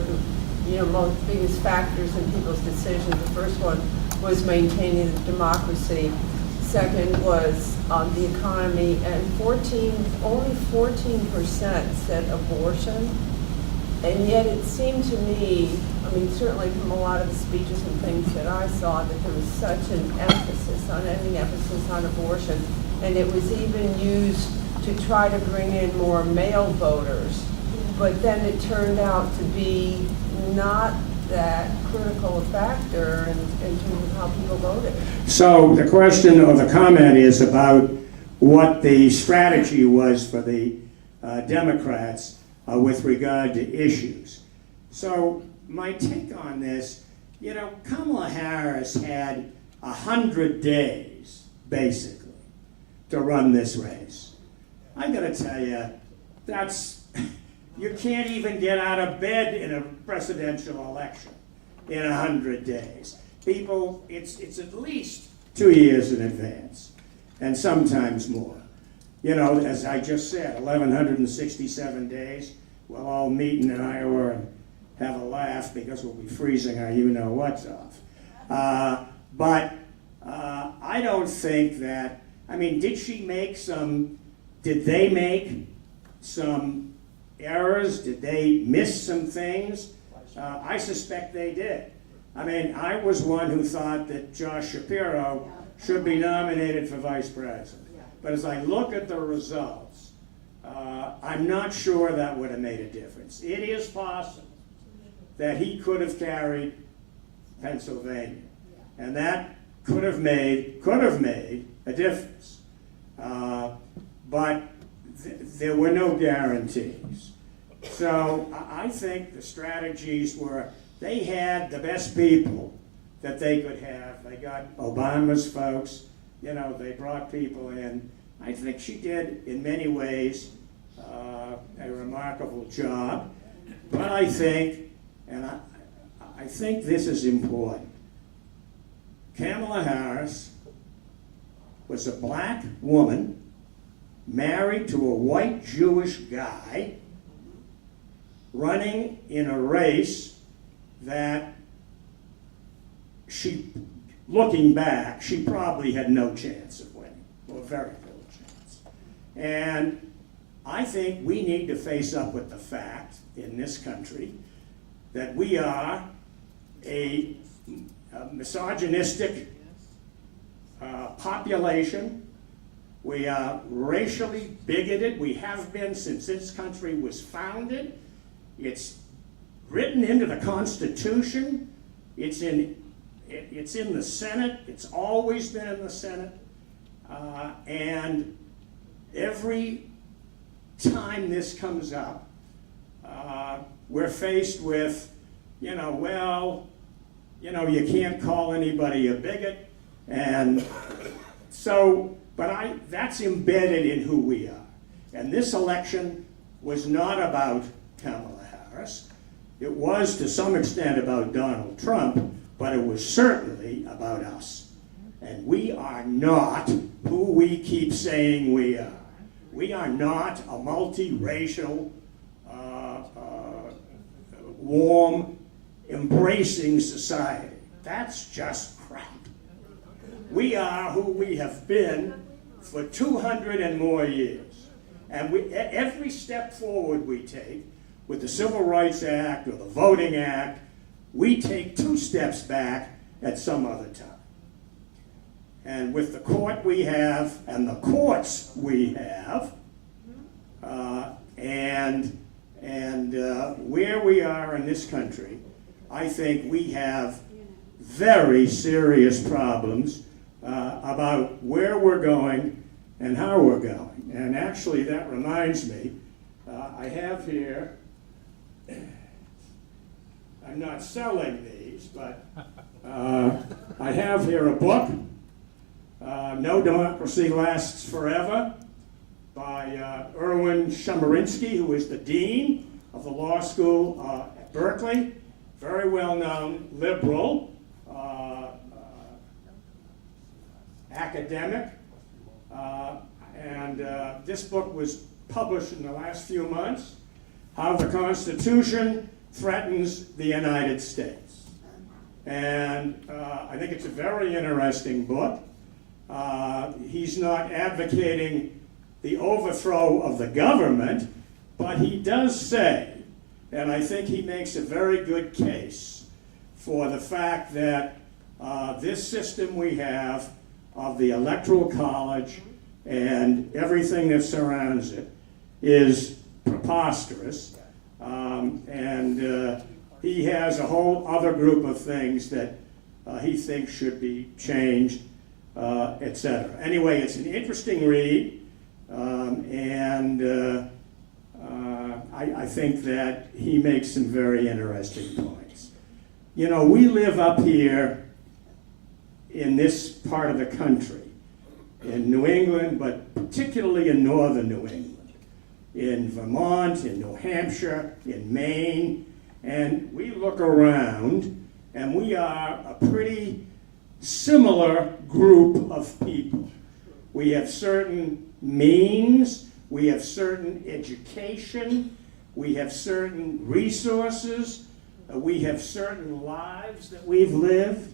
the most biggest factors in people's decisions, the first one was maintaining democracy, second was the economy, and only 14% said abortion. And yet it seemed to me, I mean, certainly from a lot of the speeches and things that I saw, that there was such an emphasis on abortion, and it was even used to try to bring in more male voters. But then it turned out to be not that critical a factor in terms of how people voted. So the question or the comment is about what the strategy was for the Democrats with regard to issues. So my take on this, you know, Kamala Harris had 100 days, basically, to run this race. I gotta tell you, you can't even get out of bed in a presidential election in 100 days. People, it's at least 2 years in advance, and sometimes more. You know, as I just said, 1,167 days. We'll all meet in Iowa and have a laugh because we'll be freezing our you-know-whats off. But I don't think that, I mean, did they make some errors? Did they miss some things? I suspect they did. I mean, I was one who thought that Josh Shapiro should be nominated for vice president. But as I look at the results, I'm not sure that would have made a difference. It is possible that he could have carried Pennsylvania, and that could have made a difference. But there were no guarantees. So I think the strategies were, they had the best people that they could have. They got Obama's folks, you know, they brought people in. I think she did, in many ways, a remarkable job. But I think, and I think this is important, Kamala Harris was a black woman married to a white Jewish guy running in a race that looking back, she probably had no chance of winning, or very little chance. And I think we need to face up with the fact in this country that we are a misogynistic population. We are racially bigoted. We have been since this country was founded. It's written into the Constitution. It's in the Senate. It's always been in the Senate. And every time this comes up, we're faced with, you can't call anybody a bigot. And so, that's embedded in who we are. And this election was not about Kamala Harris. It was to some extent about Donald Trump, but it was certainly about us. And we are not who we keep saying we are. We are not a multiracial, warm, embracing society. That's just crap. We are who we have been for 200 and more years. And every step forward we take, with the Civil Rights Act or the Voting Act, we take 2 steps back at some other time. And with the court we have, and the courts we have, and where we are in this country, I think we have very serious problems about where we're going and how we're going. And actually, that reminds me, I have here, I'm not selling these, but I have here a book, No Democracy Lasts Forever, by Erwin Chemerinsky, who is the dean of the law school at Berkeley, very well-known liberal academic. And this book was published in the last few months, How the Constitution Threatens the United States. And I think it's a very interesting book. He's not advocating the overthrow of the government, but he does say, and I think he makes a very good case for the fact that this system we have of the Electoral College and everything that surrounds it is preposterous. And he has a whole other group of things that he thinks should be changed, etc. Anyway, it's an interesting read, and I think that he makes some very interesting points. You know, we live up here in this part of the country, in New England, but particularly in northern New England, in Vermont, in New Hampshire, in Maine, and we look around and we are a pretty similar group of people. We have certain means, we have certain education, we have certain resources, we have certain lives that we've lived,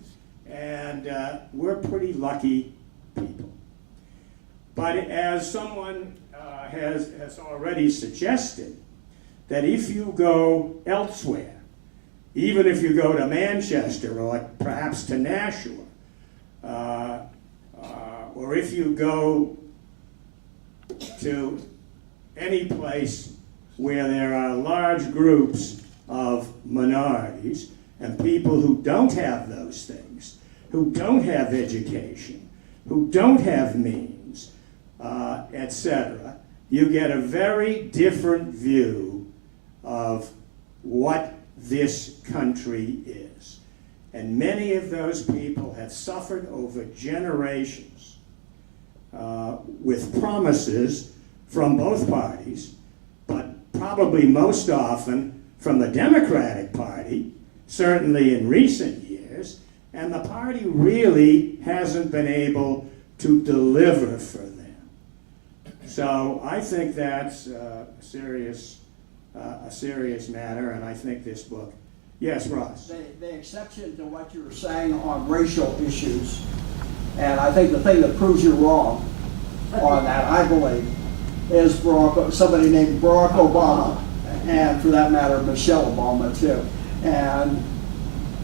and we're pretty lucky people. But as someone has already suggested, that if you go elsewhere, even if you go to Manchester or perhaps to Nashua, or if you go to any place where there are large groups of minorities and people who don't have those things, who don't have education, who don't have means, etc., you get a very different view of what this country is. And many of those people have suffered over generations with promises from both parties, but probably most often from the Democratic Party, certainly in recent years, and the party really hasn't been able to deliver for them. So I think that's a serious a serious matter, and I think this book, yes, Ross? The exception to what you were saying on racial issues, and I think the thing that proves you're wrong on that, I believe, is somebody named Barack Obama, and for that matter, Michelle Obama too. And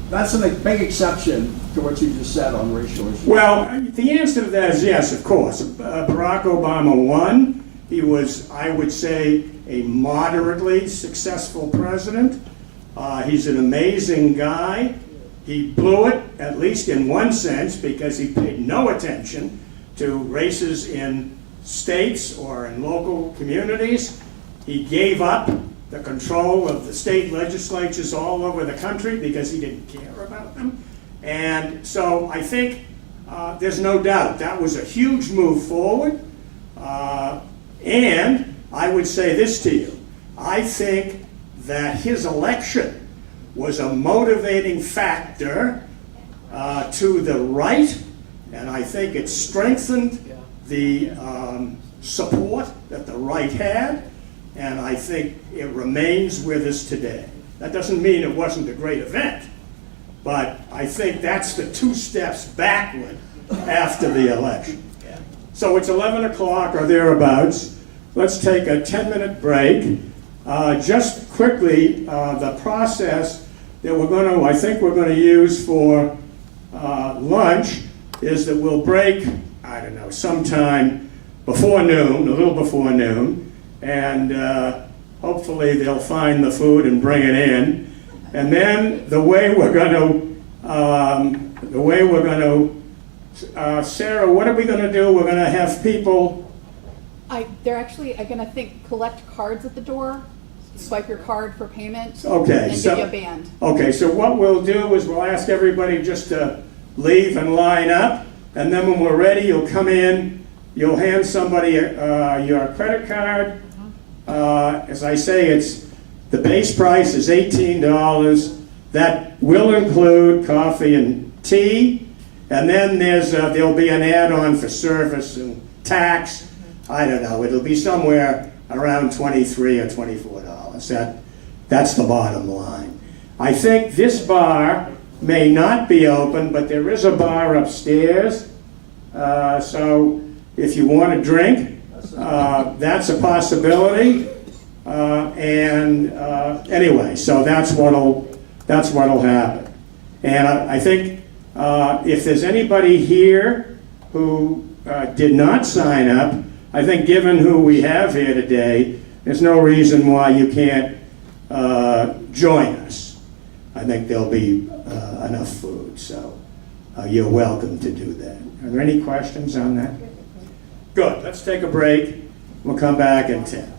that's a big exception to what you just said on racial issues. Well, the answer to that is yes, of course. Barack Obama won. He was, I would say, a moderately successful president. He's an amazing guy. He blew it, at least in one sense, because he paid no attention to races in states or in local communities. He gave up the control of the state legislatures all over the country because he didn't care about them. And so I think there's no doubt that was a huge move forward. And I would say this to you. I think that his election was a motivating factor to the right, and I think it strengthened the support that the right had, and I think it remains with us today. That doesn't mean it wasn't a great event, but I think that's the 2 steps backward after the election. So it's 11 o'clock or thereabouts. Let's take a 10-minute break. Just quickly, the process that I think we're going to use for lunch is that we'll break, I don't know, sometime before noon, a little before noon, and hopefully they'll find the food and bring it in. And then the way we're going to, Sarah, what are we going to do? We're going to have people. They're actually going to collect cards at the door, swipe your card for payment, Okay, and so, give you a band. Okay, so what we'll do is we'll ask everybody just to leave and line up, and then when we're ready, you'll come in, you'll hand somebody your credit card. As I say, the base price is $18. That will include coffee and tea, and then there'll be an add-on for service and tax. I don't know, it'll be somewhere around $23 or $24. That's the bottom line. I think this bar may not be open, but there is a bar upstairs. So if you want to drink, that's a possibility. Anyway, so that's what'll happen. And I think if there's anybody here who did not sign up, I think given who we have here today, there's no reason why you can't join us. I think there'll be enough food, so you're welcome to do that. Are there any questions on that? Good, let's take a break. We'll come back in 10.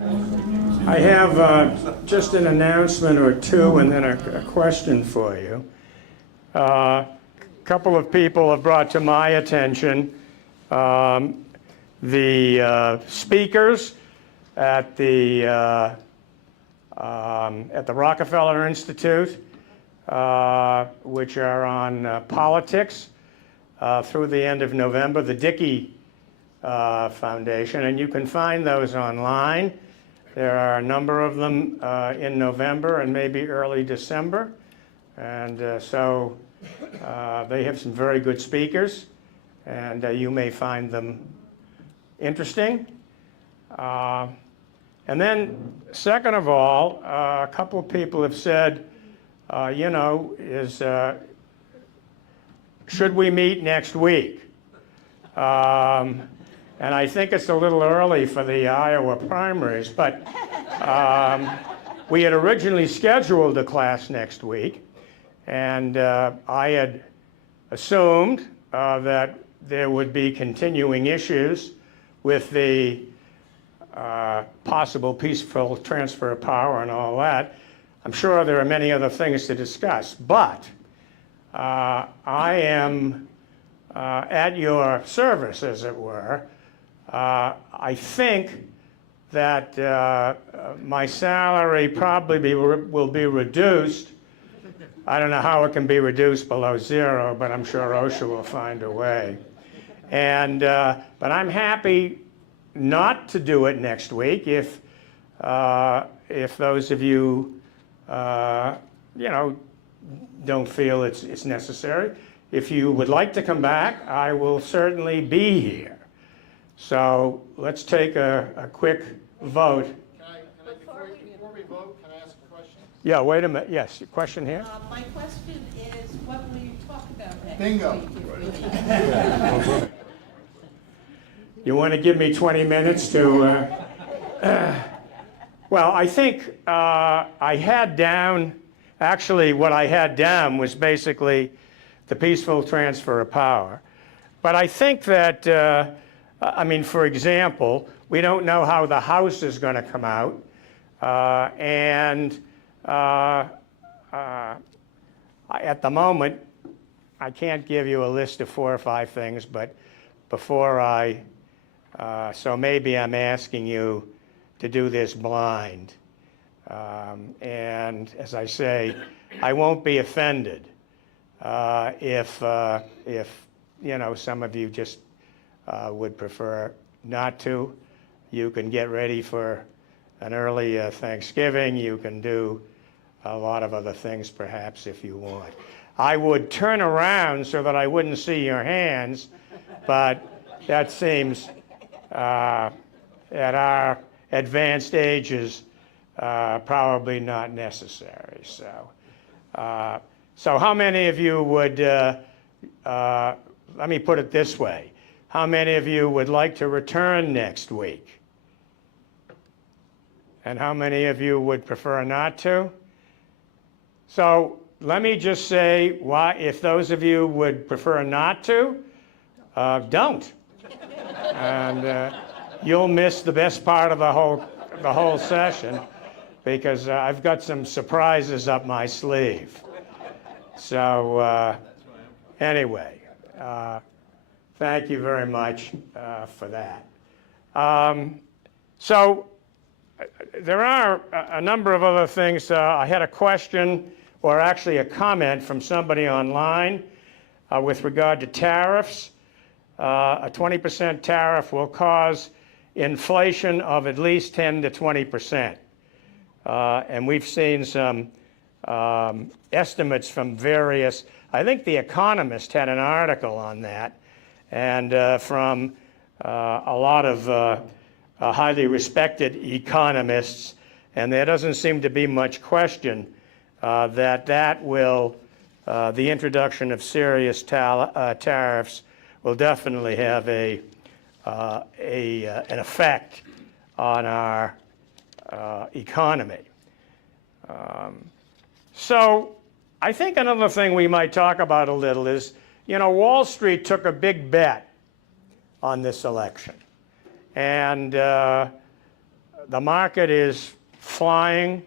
I have just an announcement or two and then a question for you. A couple of people have brought to my attention the speakers at the Rockefeller Institute, which are on politics through the end of November, the Dickey Foundation, and you can find those online. There are a number of them in November and maybe early December, and so they have some very good speakers, and you may find them interesting. And then, second of all, a couple of people have said, you know, should we meet next week? And I think it's a little early for the Iowa primaries, but we had originally scheduled a class next week, and I had assumed that there would be continuing issues with the possible peaceful transfer of power and all that. I'm sure there are many other things to discuss, but I am at your service, as it were. I think that my salary probably will be reduced. I don't know how it can be reduced below zero, but I'm sure Osher will find a way. And but I'm happy not to do it next week if those of you you know, don't feel it's necessary. If you would like to come back, I will certainly be here. So let's take a quick vote. Before we vote, can I ask a question? Yeah, wait a minute. Yes, question here. My question is, what will you talk about next Bingo. week? You want to give me 20 minutes to... well, I think I had down... Actually, what I had down was basically the peaceful transfer of power. But I think that... I mean, for example, we don't know how the House is going to come out, and at the moment, I can't give you a list of 4 or 5 things, but before so maybe I'm asking you to do this blind. And as I say, I won't be offended if you know, some of you just would prefer not to. You can get ready for an early Thanksgiving. You can do a lot of other things perhaps if you want. I would turn around so that I wouldn't see your hands, but that seems at our advanced ages probably not necessary. So, so how many of you would, let me put it this way, how many of you would like to return next week? And how many of you would prefer not to? So let me just say, why, if those of you would prefer not to, don't. And you'll miss the best part of the whole session, because I've got some surprises up my sleeve. So anyway, thank you very much for that. So there are a number of other things. I had a question, or actually a comment from somebody online with regard to tariffs. A 20% tariff will cause inflation of at least 10 to 20%. And we've seen some estimates from various, I think The Economist had an article on that, and from a lot of highly respected economists, and there doesn't seem to be much question that will, the introduction of serious tariffs will definitely have an effect on our economy. So I think another thing we might talk about a little is, you know, Wall Street took a big bet on this election. And the market is flying.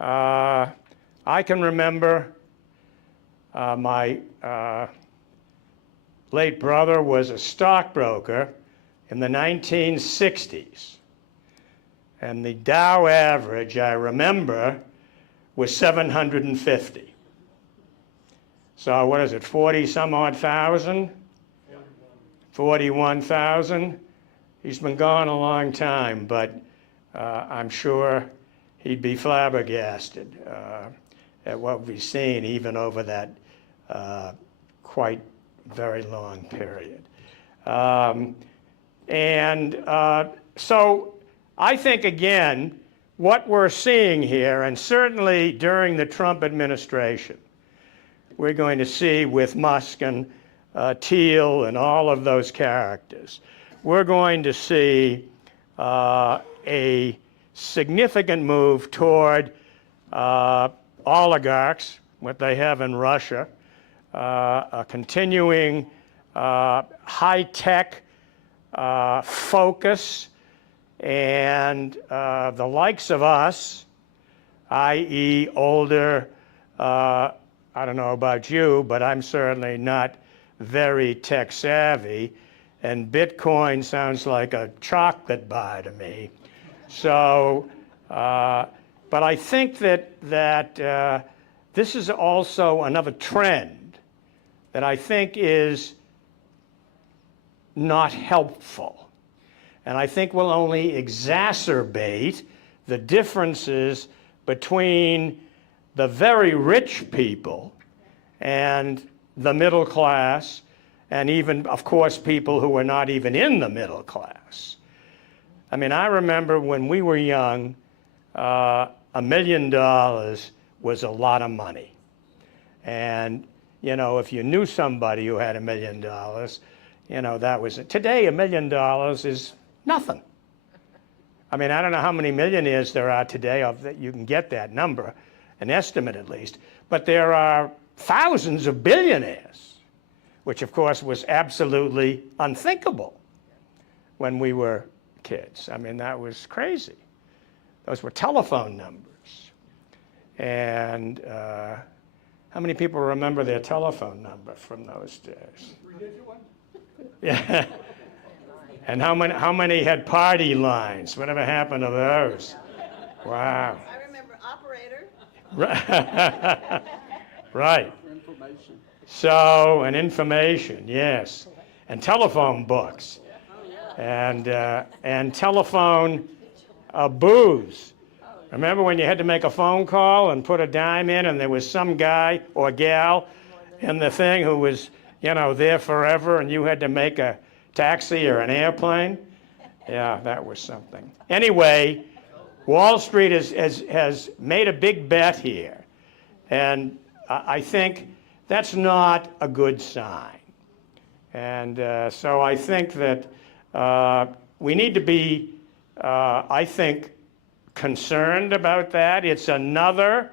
I can remember my late brother was a stockbroker in the 1960s. And the Dow average, I remember, was 750. So what is it, 40 some odd thousand? 41,000. He's been gone a long time, but I'm sure he'd be flabbergasted at what we've seen even over that quite very long period. So I think, again, what we're seeing here, and certainly during the Trump administration, we're going to see with Musk and Thiel and all of those characters, we're going to see a significant move toward oligarchs, what they have in Russia, a continuing high-tech focus, and the likes of us, i.e. older, I don't know about you, but I'm certainly not very tech savvy, and Bitcoin sounds like a chocolate bar to me. So, but I think that this is also another trend that I think is not helpful. And I think will only exacerbate the differences between the very rich people and the middle class, and even, of course, people who are not even in the middle class. I mean, I remember when we were young, $1 million was a lot of money. And, you know, if you knew somebody who had $1 million, you know, that was it. Today, $1 million is nothing. I mean, I don't know how many millionaires there are today of that you can get that number, an estimate at least, but there are thousands of billionaires, which of course was absolutely unthinkable when we were kids. I mean, that was crazy. Those were telephone numbers. And how many people remember their telephone number from those days? Yeah. And how many had party lines? Whatever happened to those? Wow. I remember operator. Right. Information. So, and information, yes. And telephone books. And telephone booths. Remember when you had to make a phone call and put a dime in and there was some guy or gal in the thing who was, you know, there forever and you had to make a taxi or an airplane? Yeah, that was something. Anyway, Wall Street has made a big bet here. And I think that's not a good sign. And so I think that we need to be, I think, concerned about that. It's another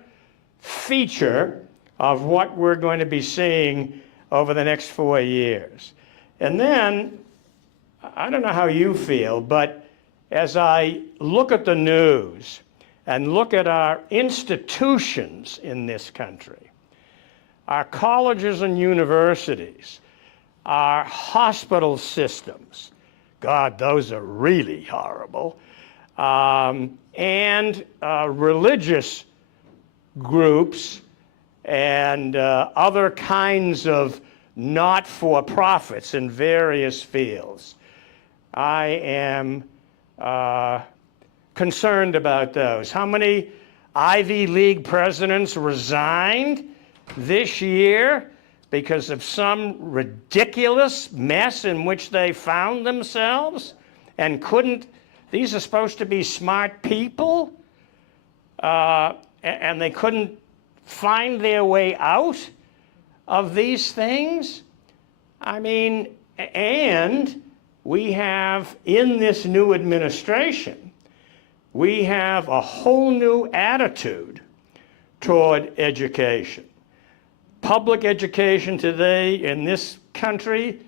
feature of what we're going to be seeing over the next 4 years. And then, I don't know how you feel, but as I look at the news and look at our institutions in this country, our colleges and universities, our hospital systems, God, those are really horrible, and religious groups and other kinds of not-for-profits in various fields. I am concerned about those. How many Ivy League presidents resigned this year because of some ridiculous mess in which they found themselves and couldn't? These are supposed to be smart people, and they couldn't find their way out of these things? I mean, and we have, in this new administration, we have a whole new attitude toward education. Public education today in this country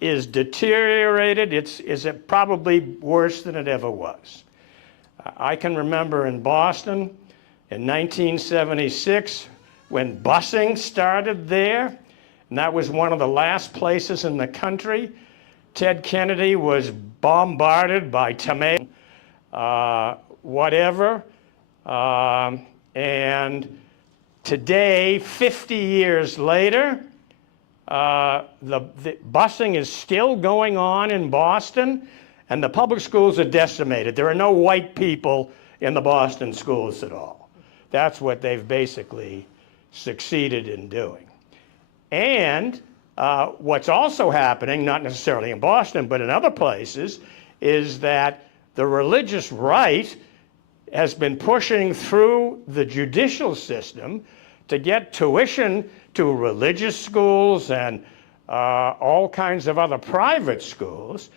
is deteriorated. It's probably worse than it ever was. I can remember in Boston in 1976 when busing started there, and that was one of the last places in the country. Ted Kennedy was bombarded by tomato, whatever, and today, 50 years later, the busing is still going on in Boston, and the public schools are decimated. There are no white people in the Boston schools at all. That's what they've basically succeeded in doing. And what's also happening, not necessarily in Boston, but in other places, is that the religious right has been pushing through the judicial system to get tuition to religious schools and all kinds of other private schools,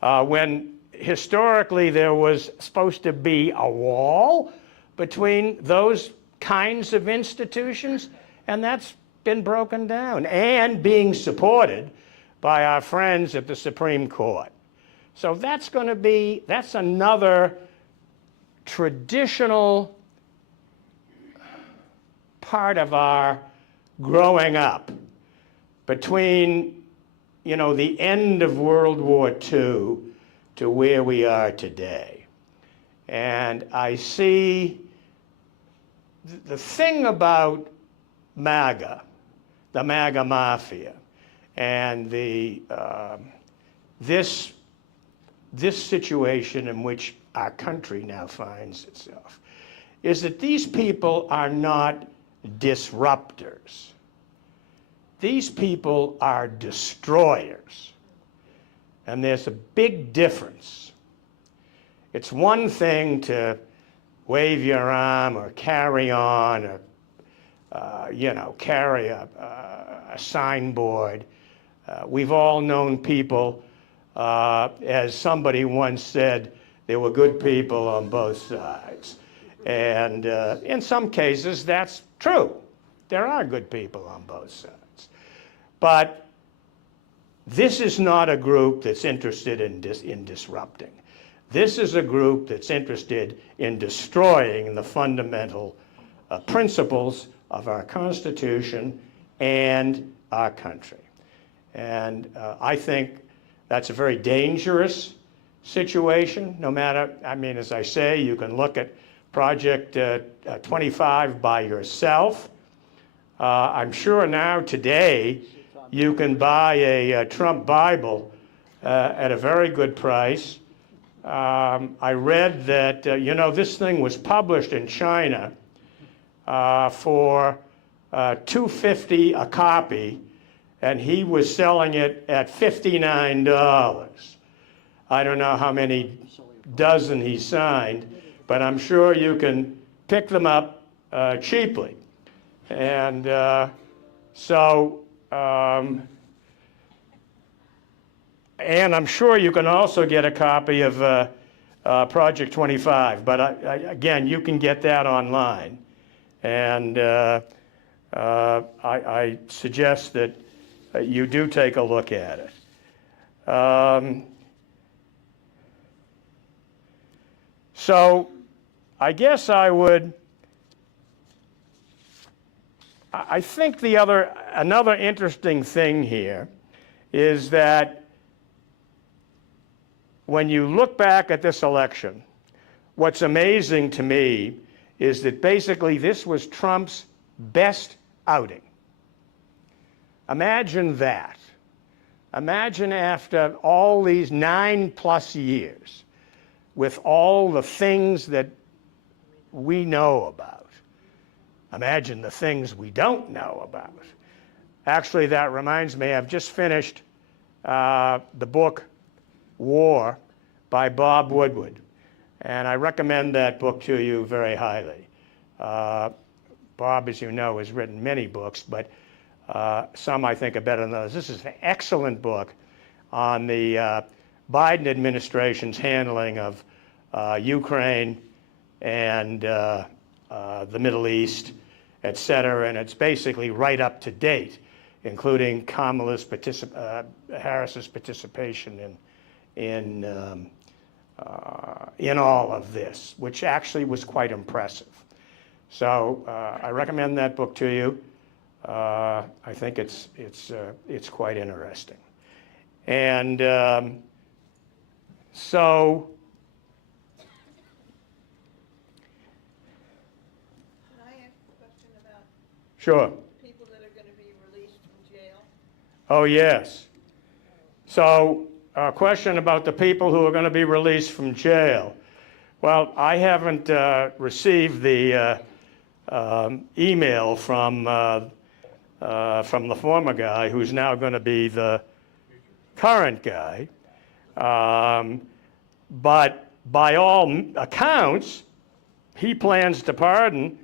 when historically there was supposed to be a wall between those kinds of institutions, and that's been broken down and being supported by our friends at the Supreme Court. So that's another traditional part of our growing up between, the end of World War II to where we are today. And I see the thing about MAGA, the MAGA mafia, and this situation in which our country now finds itself, is that these people are not disruptors. These people are destroyers. And there's a big difference. It's one thing to wave your arm or carry on or carry a signboard. We've all known people, as somebody once said, there were good people on both sides. And in some cases, that's true. There are good people on both sides. But this is not a group that's interested in disrupting. This is a group that's interested in destroying the fundamental principles of our Constitution and our country. And I think that's a very dangerous situation, no matter, as I say, you can look at Project 25 by yourself. I'm sure now today you can buy a Trump Bible at a very good price. I read that, this thing was published in China for $2.50 a copy, and he was selling it at $59. I don't know how many dozen he signed, but I'm sure you can pick them up cheaply. And and I'm sure you can also get a copy of Project 25, but again, you can get that online. And I suggest that you do take a look at it. So I guess I think another interesting thing here is that when you look back at this election, what's amazing to me is that basically this was Trump's best outing. Imagine that. Imagine after all these 9+ years, with all the things that we know about. Imagine the things we don't know about. Actually, that reminds me, I've just finished the book War by Bob Woodward, and I recommend that book to you very highly. Bob, as you know, has written many books, but some I think are better than others. This is an excellent book on the Biden administration's handling of Ukraine and the Middle East, et cetera, and it's basically right up to date, including Kamala Harris's participation in in all of this, which actually was quite impressive. So I recommend that book to you. I think it's quite interesting. And so. Can I ask a question about Sure. people that are going to be released from jail? Oh, yes. So a question about the people who are going to be released from jail. Well, I haven't received the email from the former guy who's now going to be the current guy. But by all accounts, he plans to pardon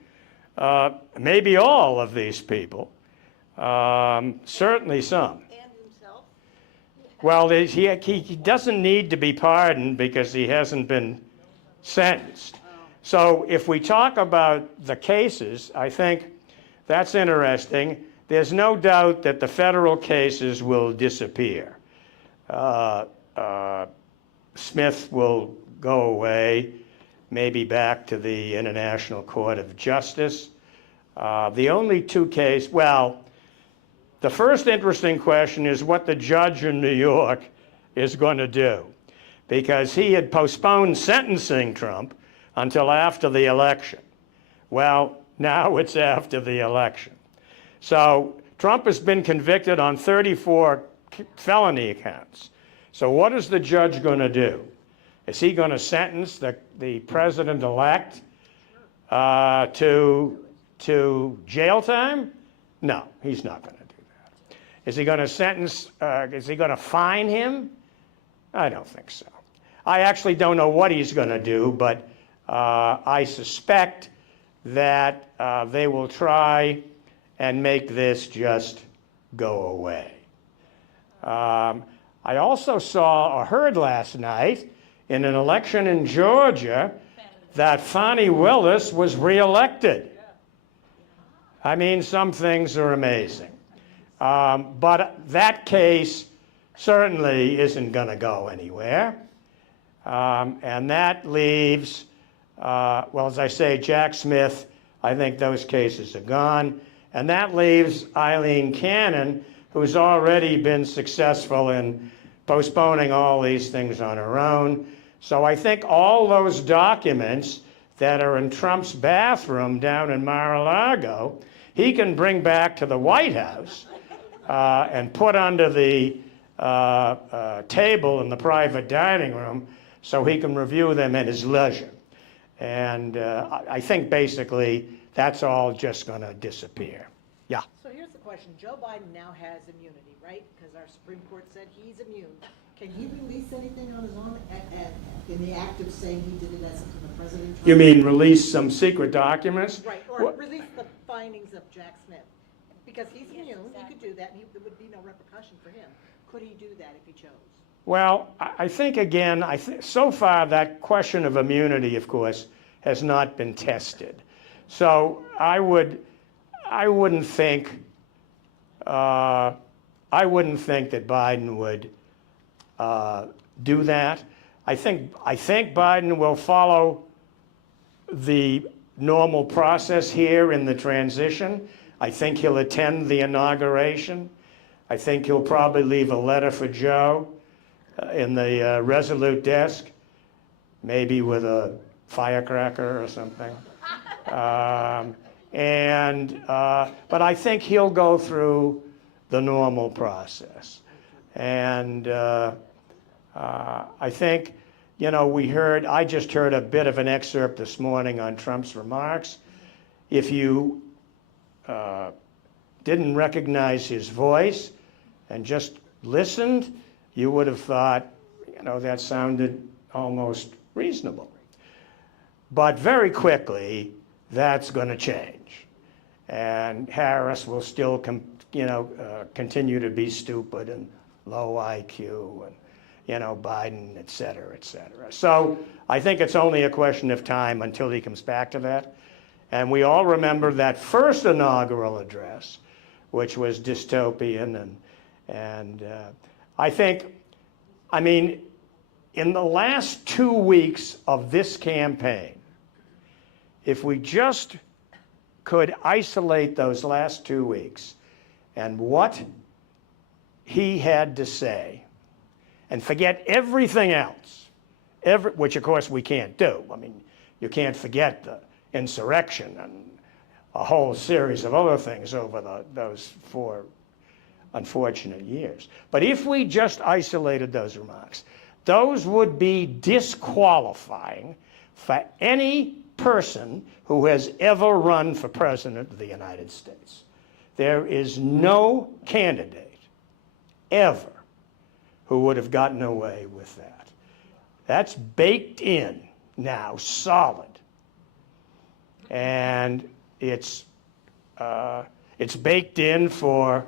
maybe all of these people, certainly some. And himself? Well, he doesn't need to be pardoned because he hasn't been sentenced. So if we talk about the cases, I think that's interesting. There's no doubt that the federal cases will disappear. Smith will go away, maybe back to the International Court of Justice. The only two cases, well, the first interesting question is what the judge in New York is going to do, because he had postponed sentencing Trump until after the election. Well, now it's after the election. So Trump has been convicted on 34 felony counts. So what is the judge going to do? Is he going to sentence the president-elect to jail time? No, he's not going to do that. Is he going to sentence, is he going to fine him? I don't think so. I actually don't know what he's going to do, but I suspect that they will try and make this just go away. I also saw or heard last night in an election in Georgia that Fani Willis was reelected. I mean, some things are amazing. But that case certainly isn't going to go anywhere. And that leaves, well, as I say, Jack Smith, I think those cases are gone. And that leaves Eileen Cannon, who's already been successful in postponing all these things on her own. So I think all those documents that are in Trump's bathroom down in Mar-a-Lago, he can bring back to the White House and put under the table in the private dining room so he can review them at his leisure. And I think basically that's all just going to disappear. Yeah. So here's the question. Joe Biden now has immunity, right? Because our Supreme Court said he's immune. Can he release anything on his own in the act of saying he did it as the president? You mean release some secret documents? Right, or release the findings of Jack Smith. Because he's immune, he could do that, and there would be no repercussion for him. Could he do that if he chose? Well, I think, again, so far that question of immunity, of course, has not been tested. So I wouldn't think that Biden would do that. I think Biden will follow the normal process here in the transition. I think he'll attend the inauguration. I think he'll probably leave a letter for Joe in the Resolute desk, maybe with a firecracker or something. But I think he'll go through the normal process. And I think, I just heard a bit of an excerpt this morning on Trump's remarks. If you didn't recognize his voice and just listened, you would have thought, that sounded almost reasonable. But very quickly, that's going to change. And Harris will still, continue to be stupid and low IQ, and, Biden, et cetera, et cetera. So I think it's only a question of time until he comes back to that. And we all remember that first inaugural address, which was dystopian. And I think, in the last 2 weeks of this campaign, if we just could isolate those last 2 weeks and what he had to say and forget everything else, which of course we can't do. I mean, you can't forget the insurrection and a whole series of other things over those 4 unfortunate years. But if we just isolated those remarks, those would be disqualifying for any person who has ever run for president of the United States. There is no candidate ever who would have gotten away with that. That's baked in now, solid. And it's baked in for,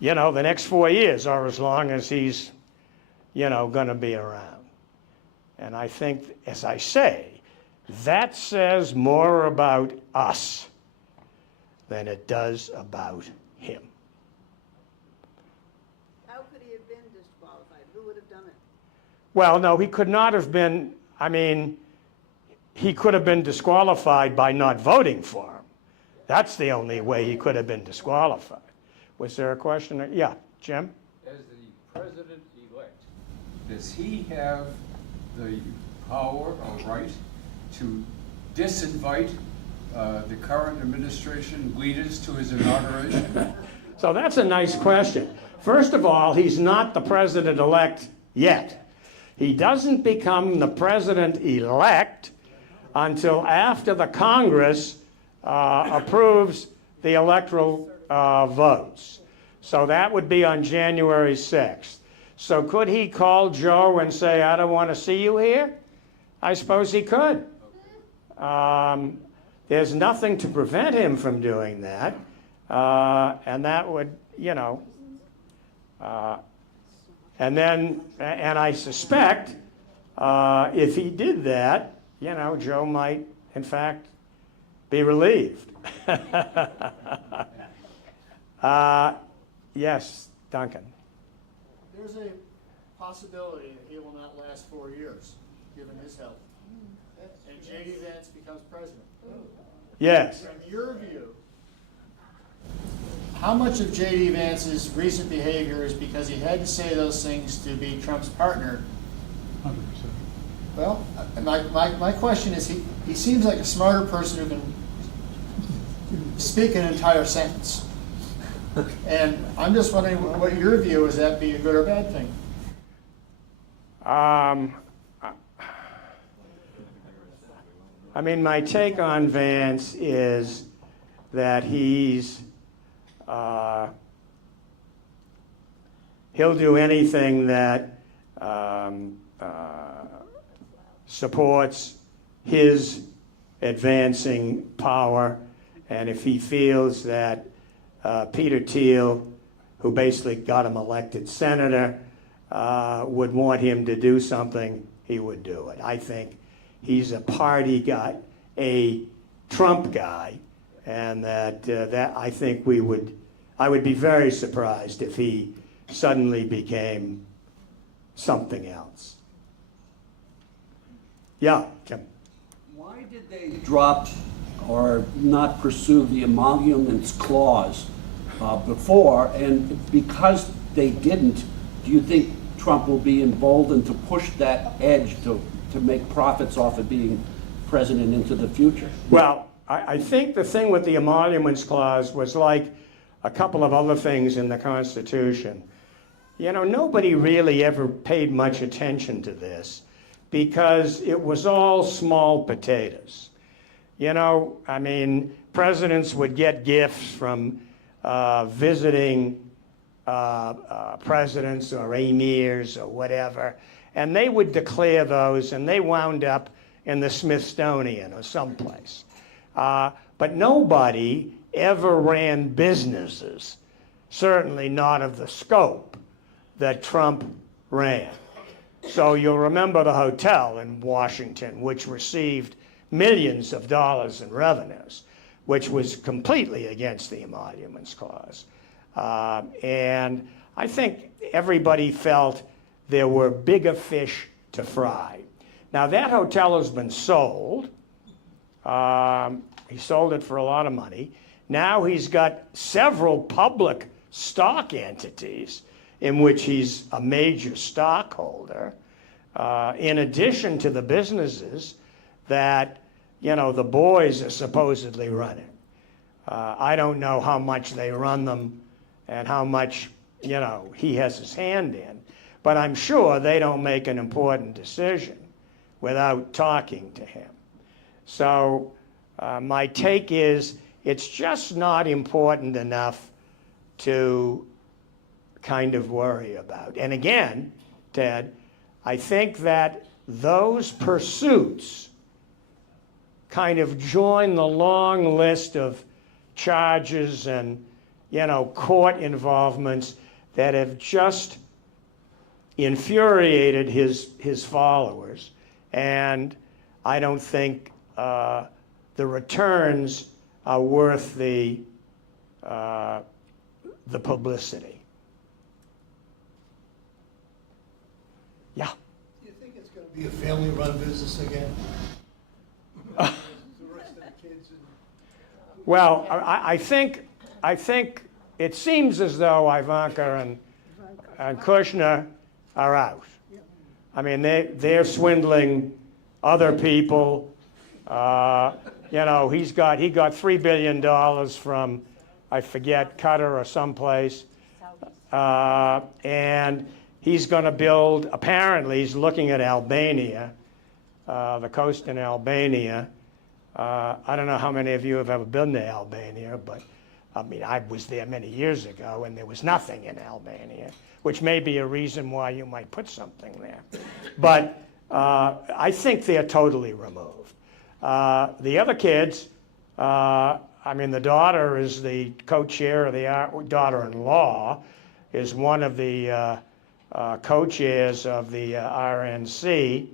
you know, the next 4 years, or as long as he's, you know, going to be around. And I think, as I say, that says more about us than it does about him. How could he have been disqualified? Who would have done it? Well, no, he could not have been, I mean, he could have been disqualified by not voting for him. That's the only way he could have been disqualified. Was there a question? Yeah, Jim? As the president-elect, does he have the power or right to disinvite the current administration leaders to his inauguration? So that's a nice question. First of all, he's not the president-elect yet. He doesn't become the president-elect until after the Congress approves the electoral votes. So that would be on January 6th. So could he call Joe and say, I don't want to see you here? I suppose he could. There's nothing to prevent him from doing that. And that would, you know, and I suspect if he did that, you know, Joe might, in fact, be relieved. Yes, Duncan. There's a possibility that he will not last 4 years, given his health. And J.D. Vance becomes president. Yes. From your view, how much of J.D. Vance's recent behavior is because he had to say those things to be Trump's partner? 100%. Well, my question is, he seems like a smarter person who can speak an entire sentence. And I'm just wondering what your view is, that be a good or bad thing? I mean, my take on Vance is that he'll do anything that supports his advancing power, and if he feels that Peter Thiel, who basically got him elected senator, would want him to do something, he would do it. I think he's a party guy, a Trump guy, and that I think I would be very surprised if he suddenly became something else. Yeah, Jim. Why did they drop or not pursue the emoluments clause before? And because they didn't, do you think Trump will be emboldened to push that edge to make profits off of being president into the future? Well, I think the thing with the emoluments clause was like a couple of other things in the Constitution. You know, nobody really ever paid much attention to this because it was all small potatoes. You know, I mean, presidents would get gifts from visiting presidents or emirs or whatever, and they would declare those, and they wound up in the Smithsonian or someplace. But nobody ever ran businesses, certainly not of the scope that Trump ran. So you'll remember the hotel in Washington, which received millions of dollars in revenues, which was completely against the emoluments clause. And I think everybody felt there were bigger fish to fry. Now, that hotel has been sold. He sold it for a lot of money. Now he's got several public stock entities in which he's a major stockholder, in addition to the businesses that, you know, the boys are supposedly running. I don't know how much they run them and how much, you know, he has his hand in, but I'm sure they don't make an important decision without talking to him. So my take is it's just not important enough to kind of worry about. And again, Ted, I think that those pursuits kind of join the long list of charges and, you know, court involvements that have just infuriated his followers. And I don't think the returns are worth the publicity. Yeah. Do you think it's going to be a family-run business again? The rest of the kids and... Well, I think it seems as though Ivanka and Kushner are out. I mean, they're swindling other people. You know, he got $3 billion from, I forget, Qatar or someplace, and he's going to build. Apparently, he's looking at Albania, the coast in Albania. I don't know how many of you have ever been to Albania, but I mean, I was there many years ago, and there was nothing in Albania, which may be a reason why you might put something there. But I think they're totally removed. The other kids, I mean, the daughter is the co-chair of the daughter-in-law is one of the co-chairs of the RNC.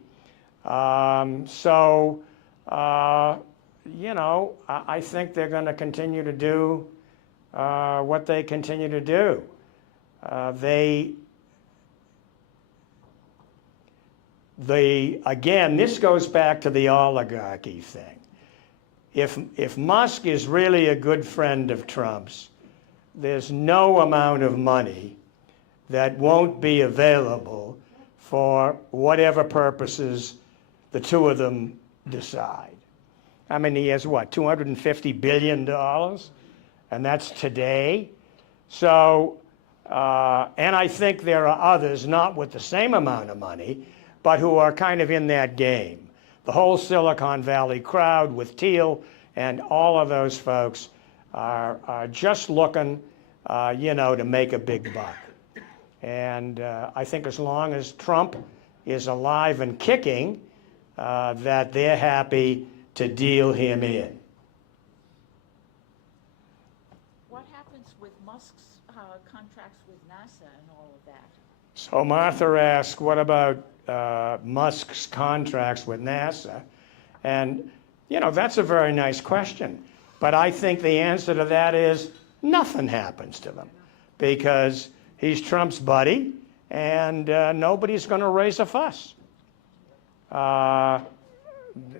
You know, I think they're going to continue to do what they continue to do. Again, this goes back to the oligarchy thing. If Musk is really a good friend of Trump's, there's no amount of money that won't be available for whatever purposes the two of them decide. I mean, he has what, $250 billion? And that's today. So, and I think there are others, not with the same amount of money, but who are kind of in that game. The whole Silicon Valley crowd with Thiel and all of those folks are just looking, you know, to make a big buck. And I think as long as Trump is alive and kicking, that they're happy to deal him in. What happens with Musk's contracts with NASA and all of that? So Martha asked, what about Musk's contracts with NASA? And, you know, that's a very nice question. But I think the answer to that is nothing happens to them because he's Trump's buddy and nobody's going to raise a fuss.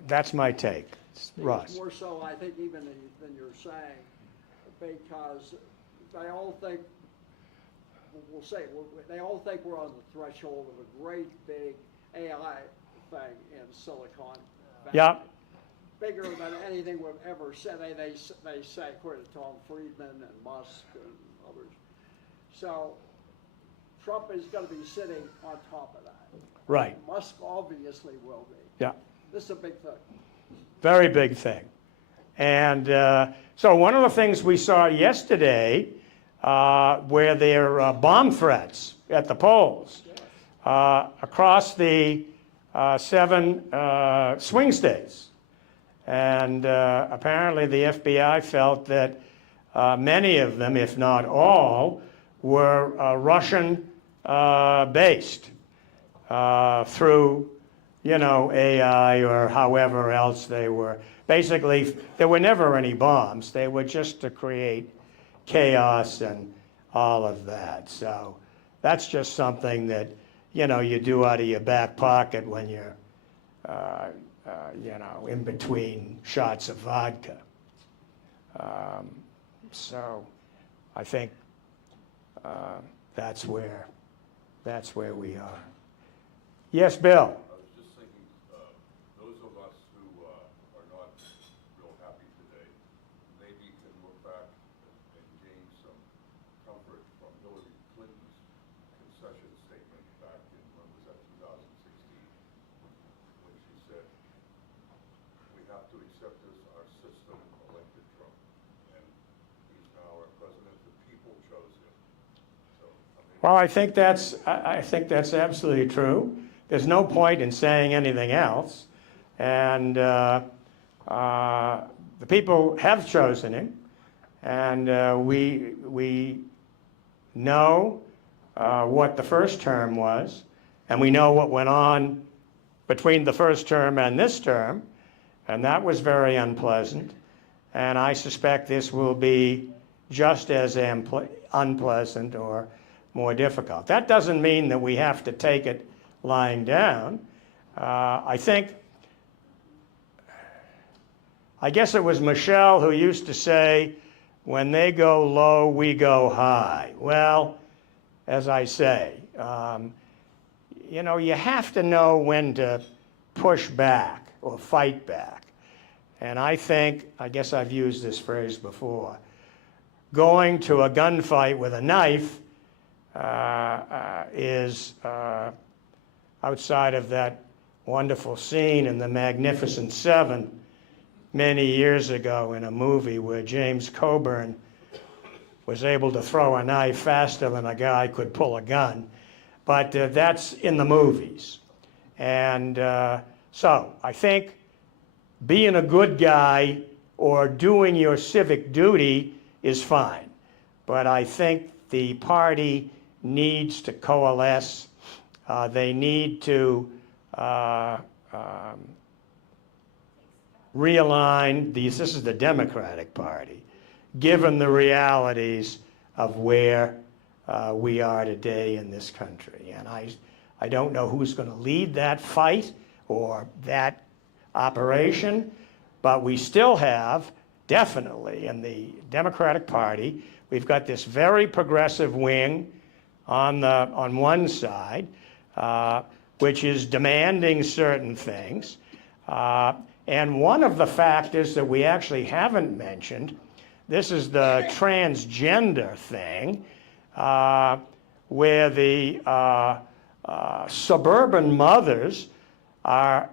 That's my take. Russ. More so, I think, even than you're saying, because they all think, they all think we're on the threshold of a great big AI thing in Silicon Valley. Yeah. Bigger than anything we've ever said. They say, according to Tom Friedman and Musk and others. So Trump is going to be sitting on top of that. Right. Musk obviously will be. Yeah. This is a big thing. Very big thing. And so one of the things we saw yesterday where there are bomb threats at the polls across the 7 swing states. And apparently the FBI felt that many of them, if not all, were Russian based through, you know, AI or however else they were. Basically, there were never any bombs. They were just to create chaos and all of that. So that's just something that, you know, you do out of your back pocket when you're, you know, in between shots of vodka. So I think that's where we are. Yes, Bill? I was just thinking, those of us who are not real happy today, maybe can look back and gain some comfort from Hillary Clinton's concession statement back in, when was that, 2016, when she said, we have to accept this, our system elected Trump, and he's now our president, the people chose him. So, I mean, Well, I think that's absolutely true. There's no point in saying anything else. And the people have chosen him. And we know what the first term was. And we know what went on between the first term and this term. And that was very unpleasant. And I suspect this will be just as unpleasant or more difficult. That doesn't mean that we have to take it lying down. I guess it was Michelle who used to say, when they go low, we go high. Well, as I say, you know, you have to know when to push back or fight back. And I guess I've used this phrase before, going to a gunfight with a knife is outside of that wonderful scene in The Magnificent Seven many years ago in a movie where James Coburn was able to throw a knife faster than a guy could pull a gun. But that's in the movies. And so I think being a good guy or doing your civic duty is fine. But I think the party needs to coalesce. They need to realign these. This is the Democratic Party, given the realities of where we are today in this country. And I don't know who's going to lead that fight or that operation, but we still have, definitely, in the Democratic Party, we've got this very progressive wing on one side, which is demanding certain things. And one of the factors that we actually haven't mentioned, this is the transgender thing, where the suburban mothers are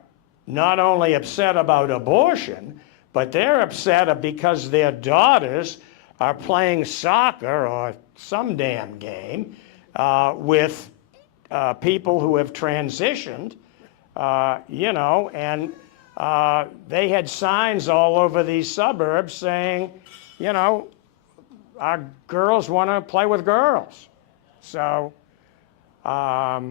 not only upset about abortion, but they're upset because their daughters are playing soccer or some damn game with people who have transitioned, you know, and they had signs all over these suburbs saying, you know, our girls want to play with girls. So I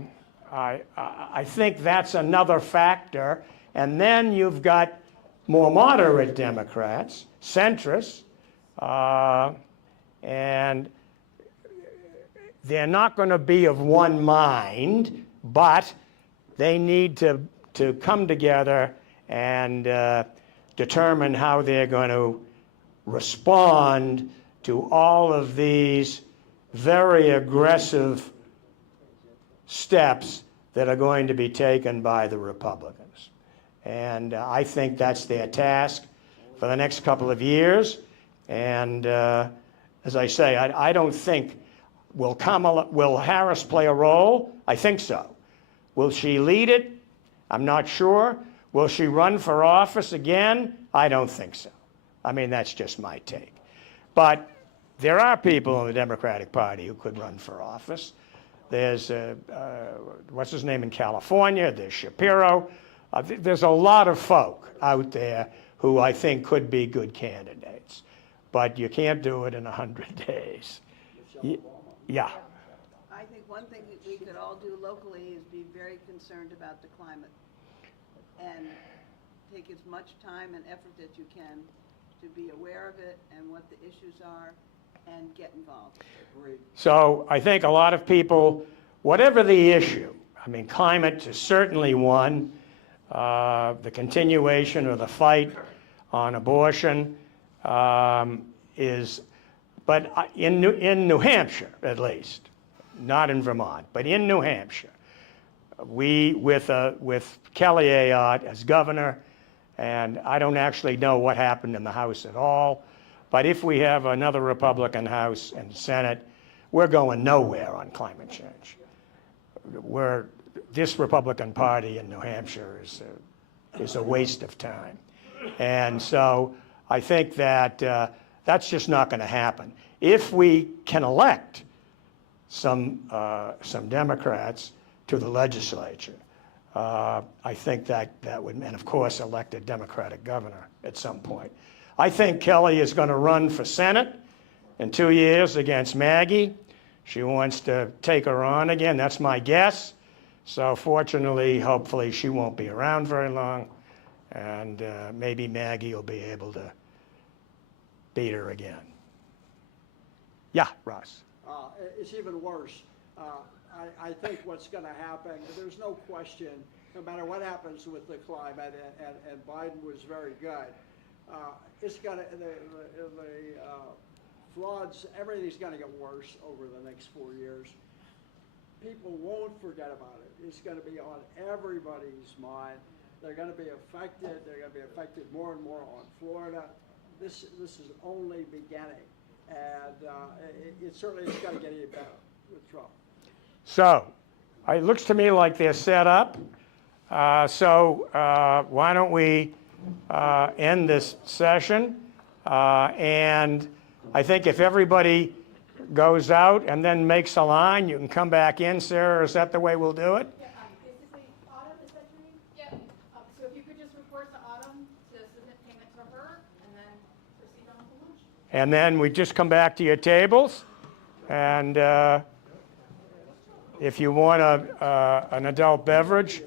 think that's another factor. And then you've got more moderate Democrats, centrists, and they're not going to be of one mind, but they need to come together and determine how they're going to respond to all of these very aggressive steps that are going to be taken by the Republicans. And I think that's their task for the next couple of years. And as I say, I don't think, will Harris play a role? I think so. Will she lead it? I'm not sure. Will she run for office again? I don't think so. I mean, that's just my take. But there are people in the Democratic Party who could run for office. There's, what's his name in California? There's Shapiro. There's a lot of folk out there who I think could be good candidates. But you can't do it in 100 days. Yeah. I think one thing that we could all do locally is be very concerned about the climate and take as much time and effort that you can to be aware of it and what the issues are and get involved. So I think a lot of people, whatever the issue, I mean, climate is certainly one. The continuation of the fight on abortion is, but in New Hampshire at least, not in Vermont, but in New Hampshire, we, with Kelly Ayotte as governor, and I don't actually know what happened in the House at all, but if we have another Republican House and Senate, we're going nowhere on climate change. This Republican Party in New Hampshire is a waste of time. And so I think that that's just not going to happen. If we can elect some Democrats to the legislature, I think that would, and of course elect a Democratic governor at some point. I think Kelly is going to run for Senate in 2 years against Maggie. She wants to take her on again, that's my guess. So fortunately, hopefully, she won't be around very long, and maybe Maggie will be able to beat her again. Yeah, Ross. It's even worse. I think what's going to happen, there's no question, no matter what happens with the climate, and Biden was very good, it's going to, the floods, everything's going to get worse over the next 4 years. People won't forget about it. It's going to be on everybody's mind. They're going to be affected. They're going to be affected more and more on Florida. This is only beginning, and it certainly is going to get even better with Trump. So, it looks to me like they're set up. So why don't we end this session? And I think if everybody goes out and then makes a line, you can come back in, Sarah. Is that the way we'll do it? Yeah, basically, Autumn, is that your name? Yeah. So if you could just report to Autumn to submit payment to her, and then proceed on to lunch. And then we just come back to your tables, and if you want an adult beverage,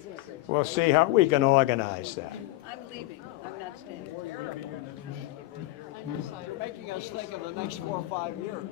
we'll see how we can organize that. I'm leaving, I'm not staying. You're making us think of the next 4 or 5 years.